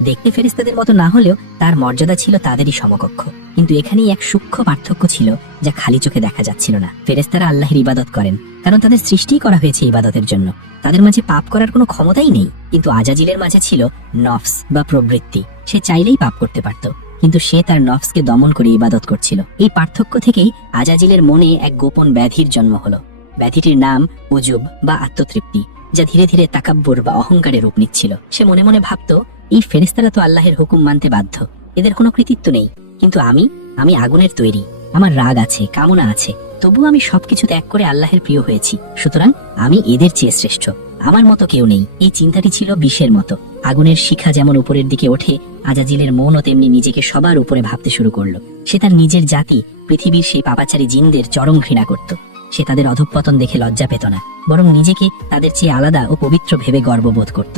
দেখতে ফেরেশতাদের মতো না হলেও তার মর্যাদা ছিল তাদেরই সমকক্ষ। কিন্তু এখানেই এক সূক্ষ্ম পার্থক্য ছিল যা খালি চোখে দেখা যাচ্ছিল না। ফেরেশতারা আল্লাহর ইবাদত করেন কারণ তাদের সৃষ্টিই করা হয়েছে ইবাদতের জন্য। তাদের মাঝে পাপ করার কোনো ক্ষমতাই নেই। কিন্তু আজাজিলের মাঝে ছিল নফস বা প্রবৃত্তি। সে চাইলেই পাপ করতে পারত, কিন্তু সে তার নফসকে দমন করে ইবাদত করছিল। এই পার্থক্য থেকেই আজাজিলের মনে এক গোপন ব্যাধির জন্ম হলো। ব্যাধিটির নাম উজুব বা আত্মতৃপ্তি, যা ধীরে ধীরে তাকাব্বুর বা অহংকারের রূপ নিচ্ছিল। সে মনে মনে ভাবত, এই ফেরেশতারা তো আল্লাহের হুকুম মানতে বাধ্য, এদের কোনো কৃতিত্ব নেই। কিন্তু আমি আগুনের তৈরি, আমার রাগ আছে, কামনা আছে, তবু আমি সবকিছু ত্যাগ করে আল্লাহের প্রিয় হয়েছি। সুতরাং আমি এদের চেয়ে শ্রেষ্ঠ, আমার মতো কেউ নেই। এই চিন্তাটি ছিল বিষের মতো। আগুনের শিখা যেমন উপরের দিকে ওঠে, আজাজিলের মনও তেমনি নিজেকে সবার উপরে ভাবতে শুরু করলো। সে তার নিজের জাতি, পৃথিবীর সেই পাপাচারী জিনদের চরম ঘৃণা করত। সে তাদের অধঃপতন দেখে লজ্জা পেত না, বরং নিজেকে তাদের চেয়ে আলাদা ও পবিত্র ভেবে গর্ববোধ করত।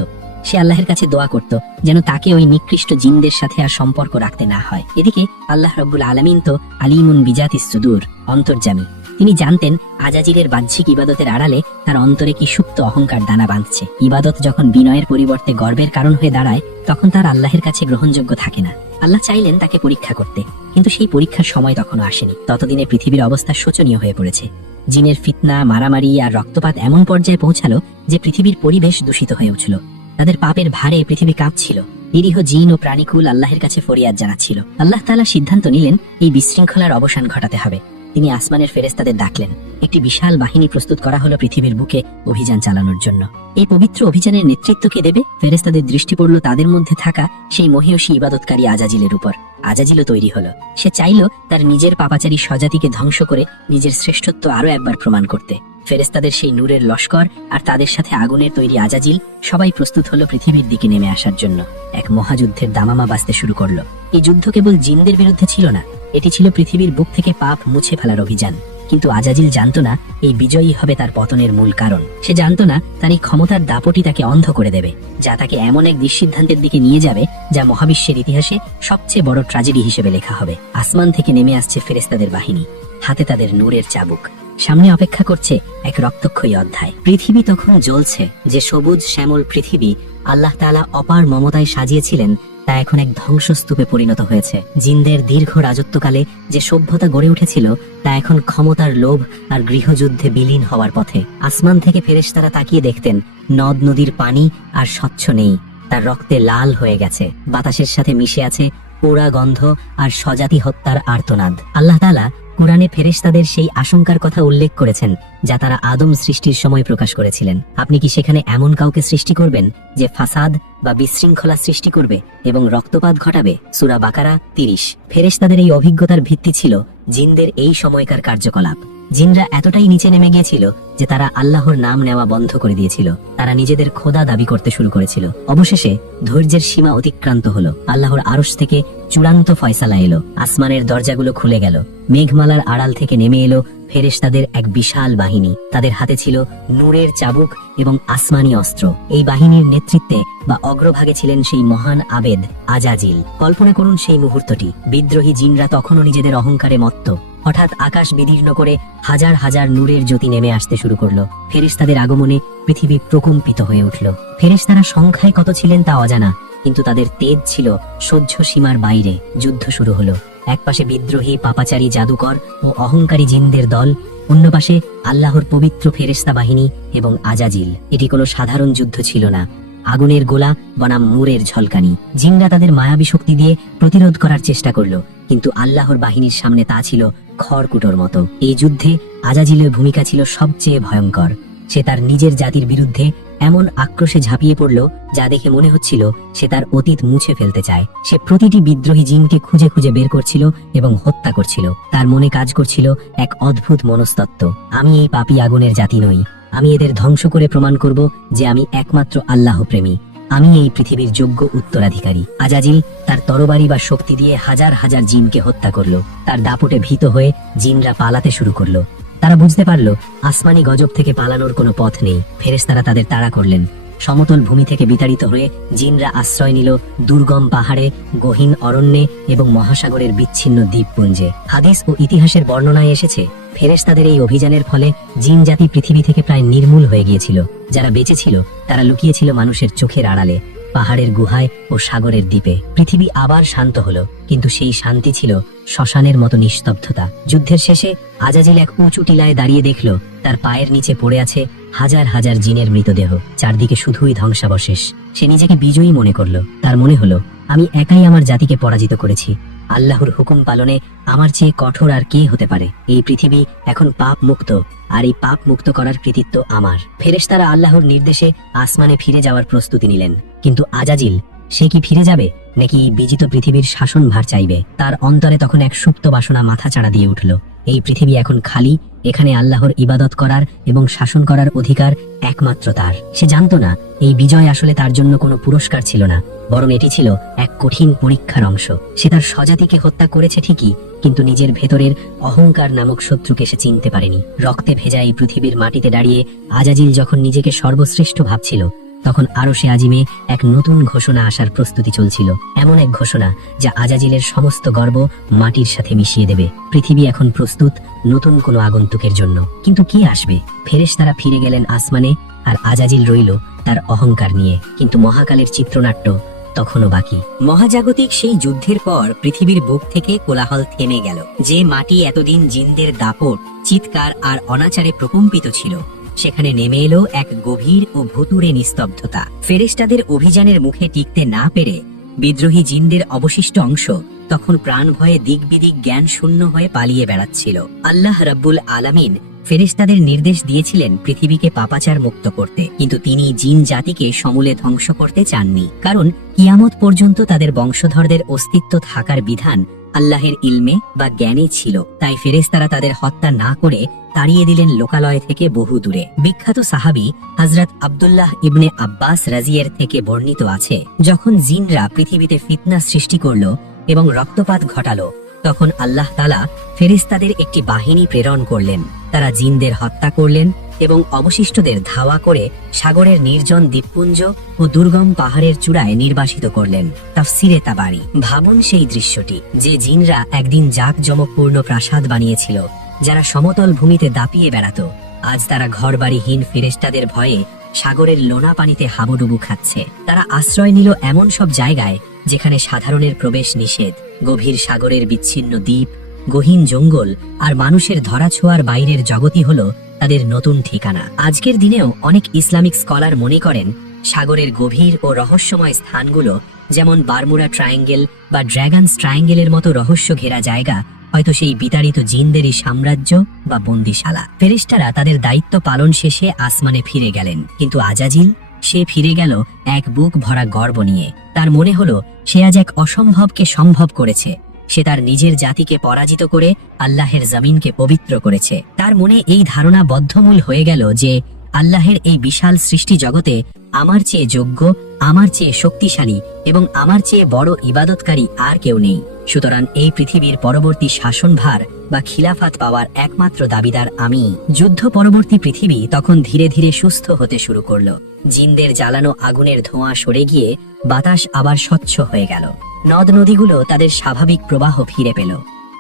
সে আল্লাহের কাছে দোয়া করত যেন তাকে ওই নিকৃষ্ট জিনদের সাথে আর সম্পর্ক রাখতে না হয়। এদিকে আল্লাহ রাব্বুল আলামিন তো আলিমুন বিজাতিস সুদূর, অন্তর্যামী। তিনি জানতেন আজাজিলের বাহ্যিক ইবাদতের আড়ালে তার অন্তরে কি সুপ্ত অহংকার দানা বাঁধছে। ইবাদত যখন বিনয়ের পরিবর্তে গর্বের কারণ হয়ে দাঁড়ায়, তখন তার আল্লাহের কাছে গ্রহণযোগ্য থাকে না। আল্লাহ চাইলেন তাকে পরীক্ষা করতে, কিন্তু সেই পরীক্ষার সময় তখনও আসেনি। ততদিনে পৃথিবীর অবস্থা শোচনীয় হয়ে পড়েছে। জিনের ফিতনা, মারামারি আর রক্তপাত এমন পর্যায়ে পৌঁছালো যে পৃথিবীর পরিবেশ দূষিত হয়ে উঠল। তাদের পাপের ভারে পৃথিবী কাঁপছিল। নিরীহ জিন ও প্রাণীকুল আল্লাহের কাছে ফরিয়াদ জানাচ্ছিল। আল্লাহ তাআলা সিদ্ধান্ত নিলেন এই বিশৃঙ্খলার অবসান ঘটাতে হবে। তিনি আসমানের ফেরেশতাদের ডাকলেন। একটি বিশাল বাহিনী প্রস্তুত করা হলো পৃথিবীর বুকে অভিযান চালানোর জন্য। এই পবিত্র অভিযানের নেতৃত্ব কে দেবে? ফেরেশতাদের দৃষ্টি পড়ল তাদের মধ্যে থাকা সেই মহীয়সী ইবাদতকারী আজাজিলের উপর। আজাজিলও তৈরি হলো। সে চাইল তার নিজের পাপাচারী স্বজাতিকে ধ্বংস করে নিজের শ্রেষ্ঠত্ব আরো একবার প্রমাণ করতে। ফেরেশতাদের সেই নূরের লস্কর আর তাদের সাথে আগুনের তৈরি আজাজিল সবাই প্রস্তুত হলো পৃথিবীর দিকে নেমে আসার জন্য। এক মহাযুদ্ধের দামামা বাজতে শুরু করলো। এই যুদ্ধ কেবল জিনদের বিরুদ্ধে ছিল না, এটি ছিল পৃথিবীর বুক থেকে পাপ মুছে ফেলার অভিযান। কিন্তু আজাজিল জানত না এই বিজয়ী হবে তার পতনের মূল কারণ। সে জানত না তার এই ক্ষমতার দাপটি তাকে অন্ধ করে দেবে, যা তাকে এমন এক দুঃসিদ্ধান্তের দিকে নিয়ে যাবে যা মহাবিশ্বের ইতিহাসে সবচেয়ে বড় ট্র্যাজেডি হিসেবে লেখা হবে। আসমান থেকে নেমে আসছে ফেরেশতাদের বাহিনী, হাতে তাদের নূরের চাবুক। সামনে অপেক্ষা করছে এক রক্তক্ষয়ী অধ্যায়। পৃথিবী তখন জ্বলছে। যে সবুজ শ্যামল পৃথিবী আল্লাহ তাআলা অপার মমতায় সাজিয়েছিলেন, তা এখন এক ধ্বংসস্তূপে পরিণত হয়েছে। জিনদের দীর্ঘ রাজত্বকালে যে সভ্যতা গড়ে উঠেছিল, তা এখন ক্ষমতার লোভ আর গৃহযুদ্ধে বিলীন হওয়ার পথে। আসমান থেকে ফেরেশতারা তাকিয়ে দেখতেন নদ নদীর পানি আর স্বচ্ছ নেই, তার রক্তে লাল হয়ে গেছে। বাতাসের সাথে মিশে আছে পোড়া গন্ধ আর স্বজাতি হত্যার আর্তনাদ। আল্লাহ তাআলা কুরআনে ফেরেশতাদের সেই আশঙ্কার কথা উল্লেখ করেছেন যা তারা আদম সৃষ্টির সময় প্রকাশ করেছিলেন। আপনি কি সেখানে এমন কাউকে সৃষ্টি করবেন যে ফাসাদ বা বিশৃঙ্খলা সৃষ্টি করবে এবং রক্তপাত ঘটাবে? সূরা বাকারা 30। ফেরেশতাদের এই অভিজ্ঞতার ভিত্তি ছিল জিনদের এই সময়কার কার্যকলাপ। জিনরা এতটাই নিচে নেমে গিয়েছিল যে তারা আল্লাহর নাম নেওয়া বন্ধ করে দিয়েছিল। তারা নিজেদের খোদা দাবি করতে শুরু করেছিল। অবশেষে ধৈর্যের সীমা অতিক্রান্ত হলো। আল্লাহর আরশ থেকে চূড়ান্ত ফয়সালা এলো। আসমানের দরজাগুলো খুলে গেল। মেঘমালার আড়াল থেকে নেমে এলো ফেরেশতাদের এক বিশাল বাহিনী। তাদের হাতে ছিল নূরের চাবুক এবং আসমানি অস্ত্র। এই বাহিনীর নেতৃত্বে বা অগ্রভাগে ছিলেন সেই মহান আবেদ আজাজিল। কল্পনা করুন সেই মুহূর্তটি। বিদ্রোহী জিনরা তখনও নিজেদের অহংকারে মত্ত। হঠাৎ আকাশ বিদীর্ণ করে হাজার হাজার নূরের জ্যোতি নেমে আসতে শুরু করলো। ফেরেশতাদের আগমনে পৃথিবী প্রকম্পিত হয়ে উঠল। ফেরেশতারা সংখ্যায় কত ছিলেন তা অজানা, কিন্তু তাদের তেজ ছিল সহ্য সীমার বাইরে। যুদ্ধ শুরু হলো। একপাশে বিদ্রোহী পাপাচারী জাদুকর ও অহংকারী জিনদের দল, অন্য পাশে আল্লাহর পবিত্র ফেরেশতা বাহিনী এবং আজাজিল। এটি কোনো সাধারণ যুদ্ধ ছিল না, আগুনের গোলা বনাম নূরের ঝলকানি। জিনরা তাদের মায়াবী শক্তি দিয়ে প্রতিরোধ করার চেষ্টা করলো, কিন্তু আল্লাহর বাহিনীর সামনে তা ছিল খড়কুটোর মতো। এই যুদ্ধে আজাজিলের ভূমিকা ছিল সবচেয়ে ভয়ঙ্কর। সে তার নিজের জাতির বিরুদ্ধে এমন আক্রোশে ঝাঁপিয়ে পড়ল যা দেখে মনে হচ্ছিল সে তার অতীত মুছে ফেলতে চায়। সে প্রতিটি বিদ্রোহী জিনকে খুঁজে খুঁজে বের করছিল এবং হত্যা করছিল। তার মনে কাজ করছিল এক অদ্ভুত মনস্তত্ত্ব। আমি এই পাপী আগুনের জাতি নই। আমি এদের ধ্বংস করে প্রমাণ করব যে আমি একমাত্র আল্লাহ প্রেমী। আমি এই পৃথিবীর যোগ্য উত্তরাধিকারী। আজাজিল তার তরবারি বা শক্তি দিয়ে হাজার হাজার জিনকে হত্যা করলো। তার দাপটে ভীত হয়ে জিনরা পালাতে শুরু করলো। তারা বুঝতে পারল আসমানি গজব থেকে পালানোর কোনো পথ নেই। ফেরেশতারা তাদের তাড়া করলেন। সমতল ভূমি থেকে বিতাড়িত হয়ে জিনরা আশ্রয় নিল দুর্গম পাহাড়ে, গহীন অরণ্যে এবং মহাসাগরের বিচ্ছিন্ন দ্বীপপুঞ্জে। হাদিস ও ইতিহাসের বর্ণনায় এসেছে ফেরেশতাদের এই অভিযানের ফলে জিন জাতি পৃথিবী থেকে প্রায় নির্মূল হয়ে গিয়েছিল। যারা বেঁচে ছিল তারা লুকিয়েছিল মানুষের চোখের আড়ালে। পাহাড়ের গুহায় ও সাগরের দ্বীপে। পৃথিবী আবার শান্ত হলো, কিন্তু সেই শান্তি ছিল শ্মশানের মতো নিস্তব্ধতা। যুদ্ধের শেষে আজাজিল এক উঁচু টিলায় দাঁড়িয়ে দেখল তার পায়ের নিচে পড়ে আছে হাজার হাজার জিনের মৃতদেহ। চারদিকে শুধুই ধ্বংসাবশেষ। সে নিজেকে বিজয়ী মনে করল। তার মনে হলো, আমি একাই আমার জাতিকে পরাজিত করেছি। আল্লাহর হুকুম পালনে আমার চেয়ে কঠোর আর কে হতে পারে? এই পৃথিবী এখন পাপ মুক্ত, আর এই পাপ মুক্ত করার কৃতিত্ব আমার। ফেরেশতারা আল্লাহর নির্দেশে আসমানে ফিরে যাওয়ার প্রস্তুতি নিলেন। কিন্তু আজাজিল, সে কি ফিরে যাবে, নাকি বিজিত পৃথিবীর শাসনভার চাইবে? তার অন্তরে তখন এক সুপ্ত বাসনা মাথা চাড়া দিয়ে উঠল। এই পৃথিবী এখন খালি, এখানে আল্লাহর ইবাদত করার এবং শাসন করার অধিকার একমাত্র তার। সে জানত না এই বিজয় আসলে তার জন্য কোনো পুরস্কার ছিল না, বরং এটি ছিল এক কঠিন পরীক্ষার অংশ। সে তার স্বজাতিকে হত্যা করেছে ঠিকই, কিন্তু নিজের ভেতরের অহংকার নামক শত্রুকে সে চিনতে পারেনি। রক্তে ভেজা এই পৃথিবীর মাটিতে দাঁড়িয়ে আজাজিল যখন নিজেকে সর্বশ্রেষ্ঠ ভাবছিল, তখন আরশে আজিমে এক নতুন ঘোষণা আসার প্রস্তুতি চলছিল। এমন এক ঘোষণা যা আজাজিলের সমস্ত গর্ব মাটির সাথে মিশিয়ে দেবে। পৃথিবী এখন প্রস্তুত নতুন কোনো আগন্তুকের জন্য। কিন্তু কে আসবে? ফেরেশতারা ফিরে গেলেন আসমানে, আর আজাজিল রইল তার অহংকার নিয়ে। কিন্তু মহাকালের চিত্রনাট্য তখনও বাকি। মহাজাগতিক সেই যুদ্ধের পর পৃথিবীর বুক থেকে কোলাহল থেমে গেল। যে মাটি এতদিন জিনদের দাপট, চিৎকার আর অনাচারে প্রকম্পিত ছিল, সেখানে নেমে এলো এক গভীর ও ভুতুড়ে নিস্তব্ধতা। ফেরেশতাদের অভিযানের মুখে টিকতে না পেরে বিদ্রোহী জিনদের অবশিষ্ট অংশ তখন প্রাণ ভয়ে দিক বিদিক জ্ঞান শূন্য হয়ে পালিয়ে বেড়াচ্ছিল। আল্লাহ রাব্বুল আলামিন ফেরেশতাদের নির্দেশ দিয়েছিলেন পৃথিবীকে পাপাচার মুক্ত করতে, কিন্তু তিনি জিন জাতিকে সমূলে ধ্বংস করতে চাননি। কারণ কিয়ামত পর্যন্ত তাদের বংশধরদের অস্তিত্ব থাকার বিধান আল্লাহের ইলমে বা জ্ঞানে ছিল। তাই ফেরেশতারা তাদের হত্যা না করে তাড়িয়ে দিলেন লোকালয় থেকে বহু দূরে। বিখ্যাত সাহাবী হযরত আব্দুল্লাহ ইবনে আব্বাস রাজিয়ের থেকে বর্ণিত আছে, যখন জিনরা পৃথিবীতে ফিতনা সৃষ্টি করল এবং রক্তপাত ঘটালো, তখন আল্লাহ তাআলা ফেরেশতাদের একটি বাহিনী প্রেরণ করলেন। তারা জিনদের হত্যা করলেন এবং অবশিষ্টদের ধাওয়া করে সাগরের নির্জন দ্বীপপুঞ্জ ও দুর্গম পাহাড়ের চূড়ায় নির্বাসিত করলেন। তাফসিরে তাবারি। ভাবুন সেই দৃশ্যটি, যে জিনরা একদিন জাঁকজমকপূর্ণ প্রাসাদ বানিয়েছিল, যারা সমতল ভূমিতে দাপিয়ে বেড়াত, আজ তারা ঘরবাড়িহীন ফেরেশতাদের ভয়ে সাগরের লোনা পানিতে হাবুডুবু খাচ্ছে। তারা আশ্রয় নিল এমন সব জায়গায় যেখানে সাধারণের প্রবেশ নিষেধ। গভীর সাগরের বিচ্ছিন্ন দ্বীপ, গহীন জঙ্গল আর মানুষের ধরাছোঁয়ার বাইরের জগতই হলো তাদের নতুন ঠিকানা। আজকের দিনেও অনেক ইসলামিক স্কলার মনে করেন সাগরের গভীর ও রহস্যময় স্থানগুলো, যেমন বারমুডা ট্রায়াঙ্গেল বা ড্রাগনস ট্রায়াঙ্গেলের মতো রহস্য ঘেরা জায়গা, হয়তো সেই বিতাড়িত জিনদেরই সাম্রাজ্য বা বন্দিশালা। ফেরেশতারা তাদের দায়িত্ব পালন শেষে আসমানে ফিরে গেলেন, কিন্তু আজাজিল, সে ফিরে গেল এক বুক ভরা গর্ব নিয়ে। তার মনে হলো সে আজ এক অসম্ভবকে সম্ভব করেছে। সে তার নিজের জাতিকে পরাজিত করে আল্লাহের জমিনকে পবিত্র করেছে। তার মনে এই ধারণা বদ্ধমূল হয়ে গেল যে আল্লাহের এই বিশাল সৃষ্টি জগতে আমার চেয়ে যোগ্য, আমার চেয়ে শক্তিশালী এবং আমার চেয়ে বড় ইবাদতকারী আর কেউ নেই। সুতরাং এই পৃথিবীর পরবর্তী শাসনভার বা খিলাফাত পাওয়ার একমাত্র দাবিদার আমি। যুদ্ধ পরবর্তী পৃথিবী তখন ধীরে ধীরে সুস্থ হতে শুরু করলো। জিনদের জ্বালানো আগুনের ধোঁয়া সরে গিয়ে বাতাস আবার স্বচ্ছ হয়ে গেল। নদ নদীগুলো তাদের স্বাভাবিক প্রবাহ ফিরে পেল।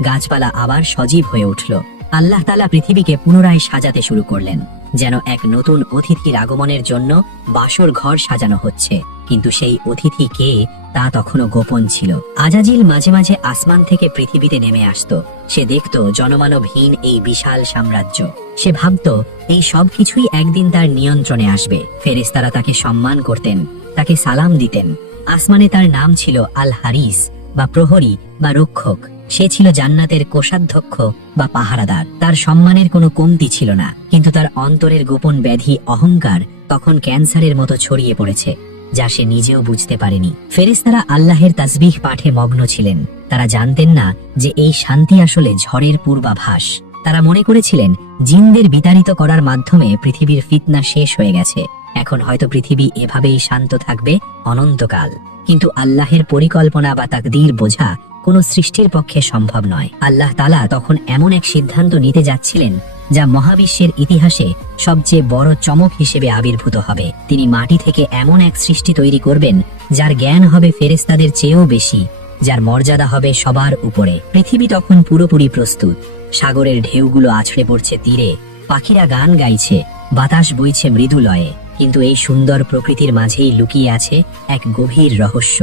গাছপালা আবার সজীব হয়ে উঠল। আল্লাহ তাআলা পৃথিবীকে পুনরায় সাজাতে শুরু করলেন, যেন এক নতুন অতিথির আগমনের জন্য বাসর ঘর সাজানো হচ্ছে। কিন্তু সেই অতিথি কে, তা তখনও গোপন ছিল। আজাজিল মাঝে মাঝে আসমান থেকে পৃথিবীতে নেমে আসতো। সে দেখত জনমানবহীন এই বিশাল সাম্রাজ্য। সে ভাবত এই সব কিছুই একদিন তার নিয়ন্ত্রণে আসবে। ফেরেশতারা তাকে সম্মান করতেন, তাকে সালাম দিতেন। আসমানে তার নাম ছিল আল হারিস বা প্রহরী বা রক্ষক। সে ছিল জান্নাতের কোষাধ্যক্ষ বা পাহারাদার। তার সম্মানের কোনো কমতি ছিল না, কিন্তু তার অন্তরের গোপন ব্যাধি অহংকার তখন ক্যান্সারের মতো ছড়িয়ে পড়েছে, যা সে নিজেও বুঝতে পারেনি। ফেরেশতারা আল্লাহের তাসবিহ পাঠে মগ্ন ছিলেন। তারা জানতেন না যে এই শান্তি আসলে ঝড়ের পূর্বাভাস। তারা মনে করেছিলেন জিনদের বিতাড়িত করার মাধ্যমে পৃথিবীর ফিতনা শেষ হয়ে গেছে। এখন হয়তো পৃথিবী এভাবেই শান্ত থাকবে অনন্তকাল। কিন্তু আল্লাহের পরিকল্পনা বা তাকদীর বোঝা কোন সৃষ্টির পক্ষে সম্ভব নয়। আল্লাহ তাআলা তখন এমন এক সিদ্ধান্ত নিতে যাচ্ছিলেন যা মহাবিশ্বের ইতিহাসে সবচেয়ে বড় চমক হিসেবে আবির্ভূত হবে। তিনি মাটি থেকে এমন এক সৃষ্টি তৈরি করবেন যার জ্ঞান হবে ফেরেশতাদের চেয়েও বেশি, যার মর্যাদা হবে সবার উপরে। পৃথিবী তখন পুরোপুরি প্রস্তুত। সাগরের ঢেউগুলো আছড়ে পড়ছে তীরে, পাখিরা গান গাইছে, বাতাস বইছে মৃদু লয়ে। কিন্তু এই সুন্দর প্রকৃতির মাঝেই লুকিয়ে আছে এক গভীর রহস্য।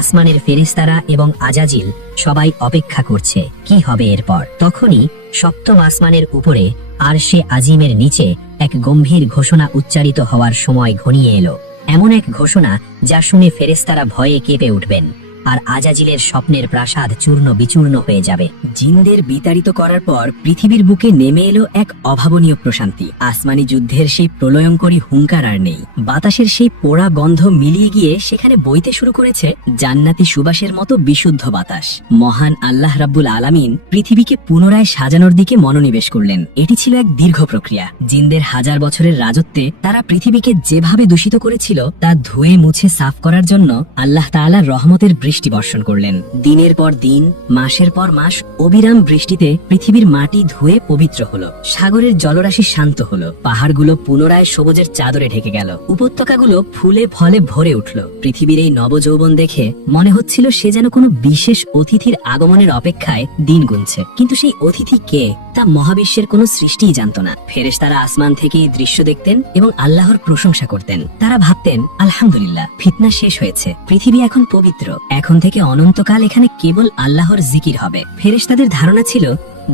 আসমানের ফেরেশতারা এবং আজাজিল সবাই অপেক্ষা করছে কি হবে এরপর। তখনই সপ্তম আসমানের উপরে আরশে আজিমের নিচে এক গম্ভীর ঘোষণা উচ্চারিত হওয়ার সময় ঘনিয়ে এলো। এমন এক ঘোষণা যা শুনে ফেরেশতারা ভয়ে কেঁপে উঠবেন, আর আজাজিলের স্বপ্নের প্রাসাদ চূর্ণ বিচূর্ণ হয়ে যাবে। জিনদের বিতাড়িত করার পর পৃথিবীর বুকে নেমে এলো এক অভাবনীয় প্রশান্তি। আসমানি যুদ্ধের সেই প্রলয়ঙ্করী হুঙ্কার আর নেই। বাতাসের সেই পোড়া গন্ধ মিলিয়ে গিয়ে সেখানে বইতে শুরু করেছে জান্নাতি সুবাসের মতো বিশুদ্ধ বাতাস। মহান আল্লাহ রাব্বুল আলামিন পৃথিবীকে পুনরায় সাজানোর দিকে মনোনিবেশ করলেন। এটি ছিল এক দীর্ঘ প্রক্রিয়া। জিনদের হাজার বছরের রাজত্বে তারা পৃথিবীকে যেভাবে দূষিত করেছিল তা ধুয়ে মুছে সাফ করার জন্য আল্লাহ তাআলা রহমতের বৃষ্টি বর্ষণ করলেন। দিনের পর দিন, মাসের পর মাস অবিরাম বৃষ্টিতে পৃথিবীর মাটি ধুয়ে পবিত্র হলো, সাগরের জলরাশি শান্ত হলো, পাহাড়গুলো পুনরায় সবুজের চাদরে ঢেকে গেল, উপত্যকাগুলো ফুলে ফলে ভরে উঠল। পৃথিবীর এই নবযৌবন দেখে মনে হচ্ছিল সে যেন কোনো বিশেষ অতিথির আগমনের অপেক্ষায় দিন গুনছে। কিন্তু সেই অতিথি কে তা মহাবিশ্বের কোনো সৃষ্টিই জানত না। ফেরেশতারা আসমান থেকে এই দৃশ্য দেখতেন এবং আল্লাহর প্রশংসা করতেন। তারা ভাবতেন, আলহামদুলিল্লাহ, ফিতনা শেষ হয়েছে, পৃথিবী এখন পবিত্র, এখন থেকে অনন্তকাল এখানে কেবল আল্লাহর জিকির হবে। ফেরেশতাদের ধারণা ছিল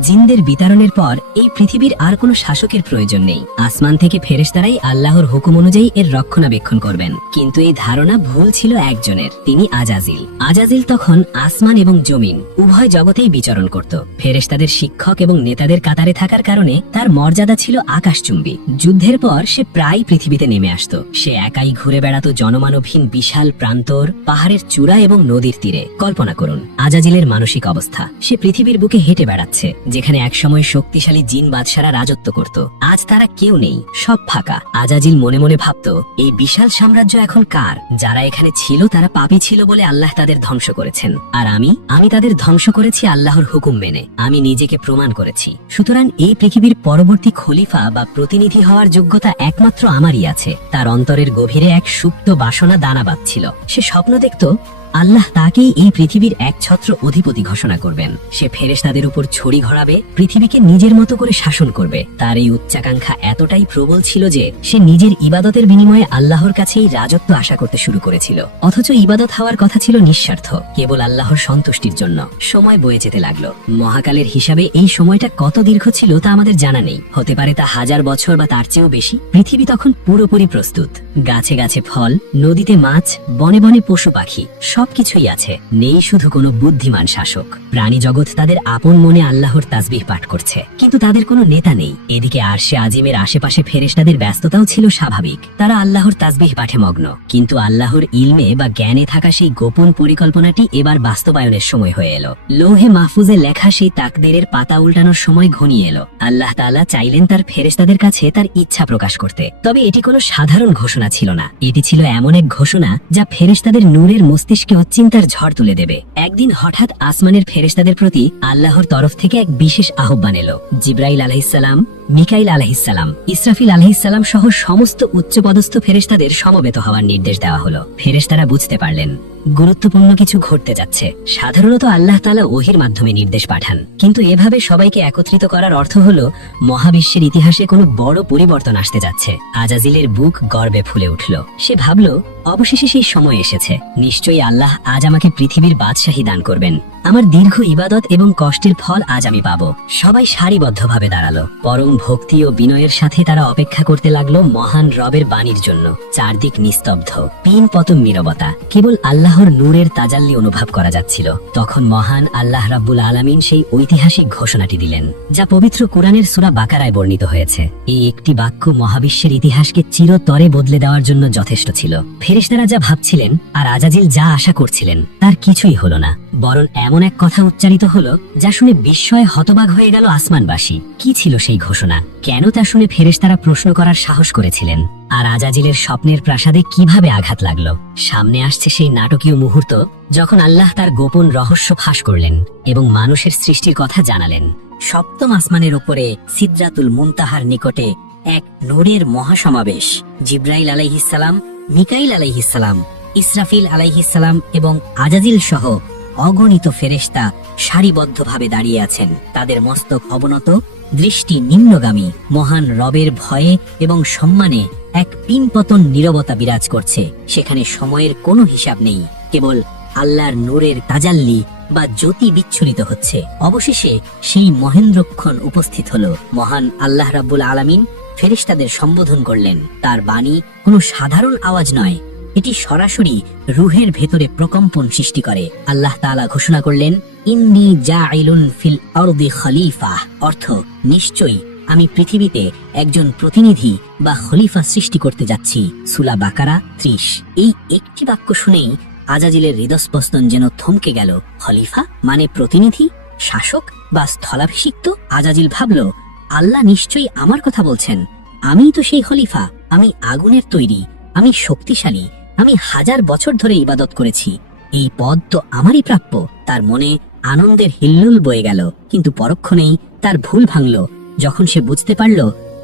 জিনদের বিতরণের পর এই পৃথিবীর আর কোনো শাসকের প্রয়োজন নেই। আসমান থেকে ফেরেশতারাই আল্লাহর হুকুম অনুযায়ী এর রক্ষণাবেক্ষণ করবেন। কিন্তু এই ধারণা ভুল ছিল একজনের, তিনি আজাজিল। আজাজিল তখন আসমান এবং জমিন উভয় জগতেই বিচরণ করত। ফেরেশতাদের শিক্ষক এবং নেতাদের কাতারে থাকার কারণে তার মর্যাদা ছিল আকাশচুম্বী। যুদ্ধের পর সে প্রায় পৃথিবীতে নেমে আসত। সে একাই ঘুরে বেড়াত জনমানবহীন বিশাল প্রান্তর, পাহাড়ের চূড়া এবং নদীর তীরে। কল্পনা করুন আজাজিলের মানসিক অবস্থা। সে পৃথিবীর বুকে হেঁটে বেড়াচ্ছে যেখানে একসময় শক্তিশালী জিন বাদশারা রাজত্ব করত। আজ তারা কেউ নেই, সব ফাঁকা। আজাজিল মনে মনে ভাবত, এই বিশাল সাম্রাজ্য এখন কার? যারা এখানে ছিল তারা পাপী ছিল বলে আল্লাহ তাদের ধ্বংস করেছেন, আর আমি তাদের ধ্বংস করেছি আল্লাহর হুকুম মেনে। আমি নিজেকে প্রমাণ করেছি। সুতরাং এই পৃথিবীর পরবর্তী খলিফা বা প্রতিনিধি হওয়ার যোগ্যতা একমাত্র আমারই আছে। তার অন্তরের গভীরে এক সুপ্ত বাসনা দানা বাঁধছিল। সে স্বপ্ন দেখত আল্লাহ তাকেই এই পৃথিবীর একছত্র অধিপতি ঘোষণা করবেন। সে ফেরেশতাদের উপর ছড়ি ঘোরাবে, পৃথিবীকে নিজের মতো করে শাসন করবে। তার এই উচ্চাকাঙ্ক্ষা এতটাই প্রবল ছিল যে সে নিজের ইবাদতের বিনিময়ে আল্লাহর কাছেই রাজত্ব আশা করতে শুরু করেছিল। অথচ ইবাদত হওয়ার কথা ছিল নিঃস্বার্থ, কেবল আল্লাহর সন্তুষ্টির জন্য। সময় বয়ে যেতে লাগলো। মহাকালের হিসাবে এই সময়টা কত দীর্ঘ ছিল তা আমাদের জানা নেই। হতে পারে তা 1000 বছর বা তার চেয়েও বেশি। পৃথিবী তখন পুরোপুরি প্রস্তুত। গাছে গাছে ফল, নদীতে মাছ, বনে বনে পশু পাখি, সবকিছুই আছে। নেই শুধু কোনো বুদ্ধিমান শাসক। প্রাণী জগৎ তাদের আপন মনে আল্লাহর তাসবিহ পাঠ করছে, কিন্তু তাদের কোনো নেতা নেই। এদিকে আরশে আজিমের আশেপাশে ফেরেশতাদের ব্যস্ততাও ছিল স্বাভাবিক। তারা আল্লাহর তাসবিহ পাঠে মগ্ন। কিন্তু আল্লাহর ইলমে বা জ্ঞানে থাকা সেই গোপন পরিকল্পনাটি এবার বাস্তবায়নের সময় হয়ে এলো। লৌহে মাহফুজে লেখা সেই তাকদীরের পাতা উল্টানোর সময় ঘনিয়ে এলো। আল্লাহ তাআলা চাইলেন তার ফেরেশতাদের কাছে তার ইচ্ছা প্রকাশ করতে। তবে এটি কোনো সাধারণ ঘোষণা ছিল না। এটি ছিল এমন এক ঘোষণা যা ফেরেশতাদের নূরের মস্তিষ্কে চিন্তার ঝড় তুলে দেবে। একদিন হঠাৎ আসমানের ফেরেশতাদের প্রতি আল্লাহর তরফ থেকে এক বিশেষ আহ্বান এলো। জিব্রাইল আলাইহিসসালাম, মিকাইল আলাইহিসসালাম, ইসরাফিল আলাইহিসসালাম সহ সমস্ত উচ্চপদস্থ ফেরেশতাদের সমবেত হওয়ার নির্দেশ দেওয়া হলো। ফেরেশতারা বুঝতে পারলেন গুরুত্বপূর্ণ কিছু ঘটতে যাচ্ছে। সাধারণত আল্লাহ তাআলা ওহীর মাধ্যমে নির্দেশ পাঠান, কিন্তু এভাবে সবাইকে একত্রিত করার অর্থ হলো মহাবিশ্বের ইতিহাসে কোনো বড় পরিবর্তন আসতে যাচ্ছে। আজাজিলের বুক গর্বে ফুলে উঠল। সে ভাবল, অবশেষে সেই সময় এসেছে। নিশ্চয়ই আল্লাহ আজ আমাকে পৃথিবীর বাদশাহী দান করবেন। আমার দীর্ঘ ইবাদত এবং কষ্টের ফল আজ আমি পাবো। সবাই সারিবদ্ধভাবে দাঁড়ালো। পরম ভক্তি ও বিনয়ের সাথে তারা অপেক্ষা করতে লাগলো মহান রবের বাণীর জন্য। চারদিক নিস্তব্ধ, পিন পতন নীরবতা, কেবল আল্লাহর নূরের তাজাল্লি অনুভব করা যাচ্ছিল। তখন মহান আল্লাহ রাব্বুল আলামিন সেই ঐতিহাসিক ঘোষণাটি দিলেন, যা পবিত্র কোরআনের সূরা বাকারায় বর্ণিত হয়েছে। এই একটি বাক্য মহাবিশ্বের ইতিহাসকে চিরতরে বদলে দেওয়ার জন্য যথেষ্ট ছিল। ফেরেশতারা যা ভাবছিলেন আর আজাজিল যা আশা করছিলেন তার কিছুই হলো না, বরং এমন এক কথা উচ্চারিত হলো যা শুনে বিস্ময়ে হতবাক হয়ে গেল আসমানবাসী। কি ছিল সেই ঘোষণা? কেন তা শুনে ফেরেশতারা প্রশ্ন করার সাহস করেছিলেন? আর আজাজিলের স্বপ্নের প্রাসাদে কিভাবে আঘাত লাগলো? সামনে আসছে সেই নাটকীয় মুহূর্ত যখন আল্লাহ তার গোপন রহস্য ফাঁস করলেন এবং মানুষের সৃষ্টির কথা জানালেন। সপ্তম আসমানের উপরে সিদরাতুল মুনতাহার নিকটে এক নূরের মহাসমাবেশ। জিব্রাইল আলাইহিসসালাম, মিকাইল আলাইহিসসালাম, ইসরাফিল আলাইহিসসালাম এবং আজাজিল সহ অগণিত ফেরেশতা সারিবদ্ধভাবে দাঁড়িয়ে আছেন। তাদের মস্তক অবনত, দৃষ্টি নিম্নগামী। মহান রবের ভয়ে এবং সম্মানে এক পিনপতন নীরবতা বিরাজ করছে। সেখানে সময়ের কোনো হিসাব নেই, কেবল আল্লাহর নূরের তাজাল্লি বা জ্যোতি বিচ্ছুরিত হচ্ছে। অবশেষে সেই মহেন্দ্রক্ষণ উপস্থিত হলো। মহান আল্লাহ রাব্বুল আলামিন ফেরেশতাদের সম্বোধন করলেন। তার বাণী কোনো সাধারণ আওয়াজ নয়, এটি সরাসরি রুহের ভেতরে প্রকম্পন সৃষ্টি করে। আল্লাহ তাআলা ঘোষণা করলেন, ইন্নী জাইলুন ফিল আরদি খলিফা, অর্থ নিশ্চয়ই আমি পৃথিবীতে একজন প্রতিনিধি বা খলিফা সৃষ্টি করতে যাচ্ছি। সূরা বাকারা 30। এই একটি বাক্য শুনেই আজাজিলের হৃদস্পন্দন যেন থমকে গেল। খলিফা মানে প্রতিনিধি, শাসক বা স্থলাভিষিক্ত? আজাজিল ভাবল, আল্লাহ নিশ্চয়ই আমার কথা বলছেন। আমিই তো সেই খলিফা। আমি আগুনের তৈরি, আমি শক্তিশালী, আমি 1000 বছর ধরে ইবাদত করেছি। এই পদ তো আমারই প্রাপ্য। তার মনে আনন্দের হিল্লোল বয়ে গেল, কিন্তু পরক্ষণেই তার ভুল ভাঙল যখন সে বুঝতে পারল